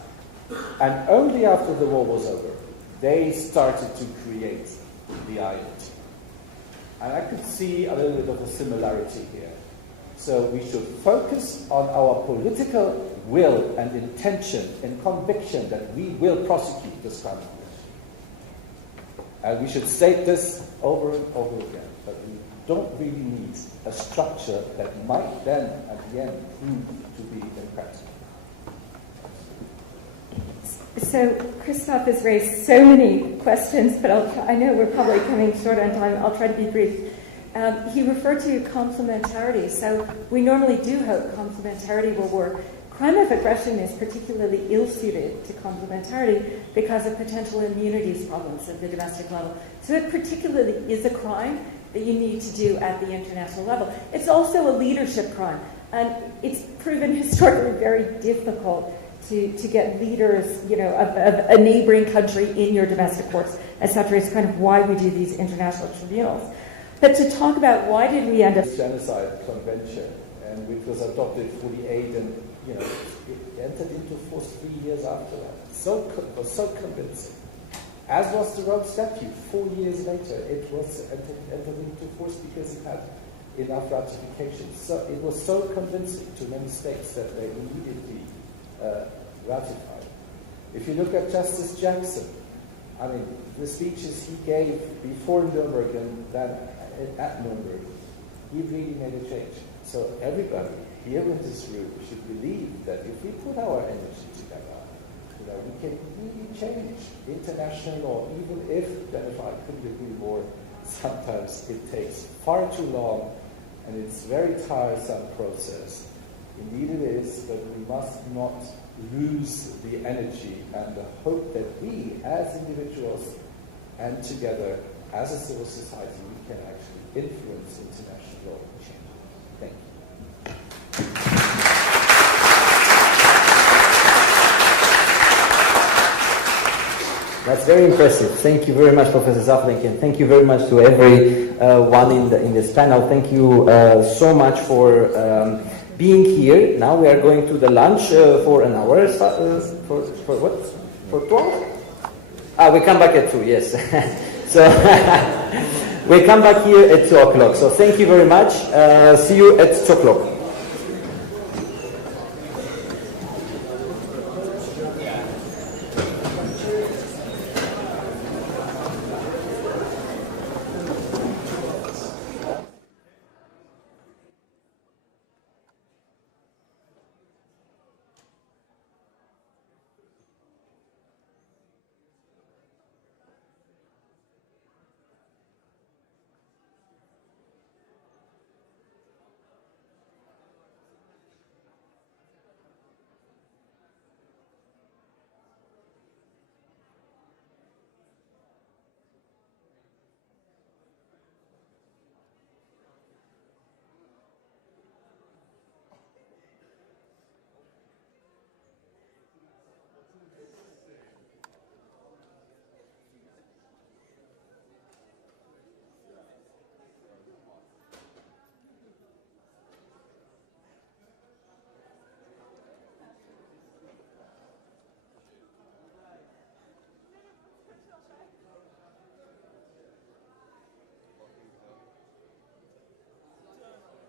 And only after the war was over, they started to create the IOT. And I could see a little bit of a similarity here. So we should focus on our political will and intention and conviction that we will prosecute this crime of aggression. And we should state this over and over again. But we don't really need a structure that might then, at the end, prove to be impractical. So Christoph has raised so many questions, but I know we're probably coming short on time. I'll try to be brief. He referred to complementarity. So we normally do hope complementarity will work. Crime of aggression is particularly ill-suited to complementarity because of potential immunities problems at the domestic level. So it particularly is a crime that you need to do at the international level. It's also a leadership crime, and it's proven historically very difficult to get leaders, of a neighboring country in your domestic courts, etc. It's kind of why we do these international tribunals. But to talk about why did we end up... Genocide Convention, and which was adopted in 1948, and it entered into force 3 years after that. It was so convincing. As was the Rome Statute. 4 years later, it was entered into force because it had enough ratifications. So it was so convincing to many states that they immediately ratified. If you look at Justice Jackson, the speeches he gave before Nuremberg and then at Nuremberg, he really made a change. So everybody here in this room should believe that if we put our energy together, we can really change international law, even if, Jennifer, I couldn't agree more, sometimes it takes far too long and it's a very tiresome process. Indeed it is, but we must not lose the energy and the hope that we, as individuals and together as a civil society, we can actually influence international law change. Thank you. That's very impressive. Thank you very much, Professor Zaflink, and thank you very much to everyone in this panel. Thank you so much for being here. Now we are going to the lunch for an hour. For what? For 12? We come back at 2, yes. So we come back here at 2 o'clock. So thank you very much. See you at 2 o'clock.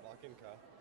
Lock in car.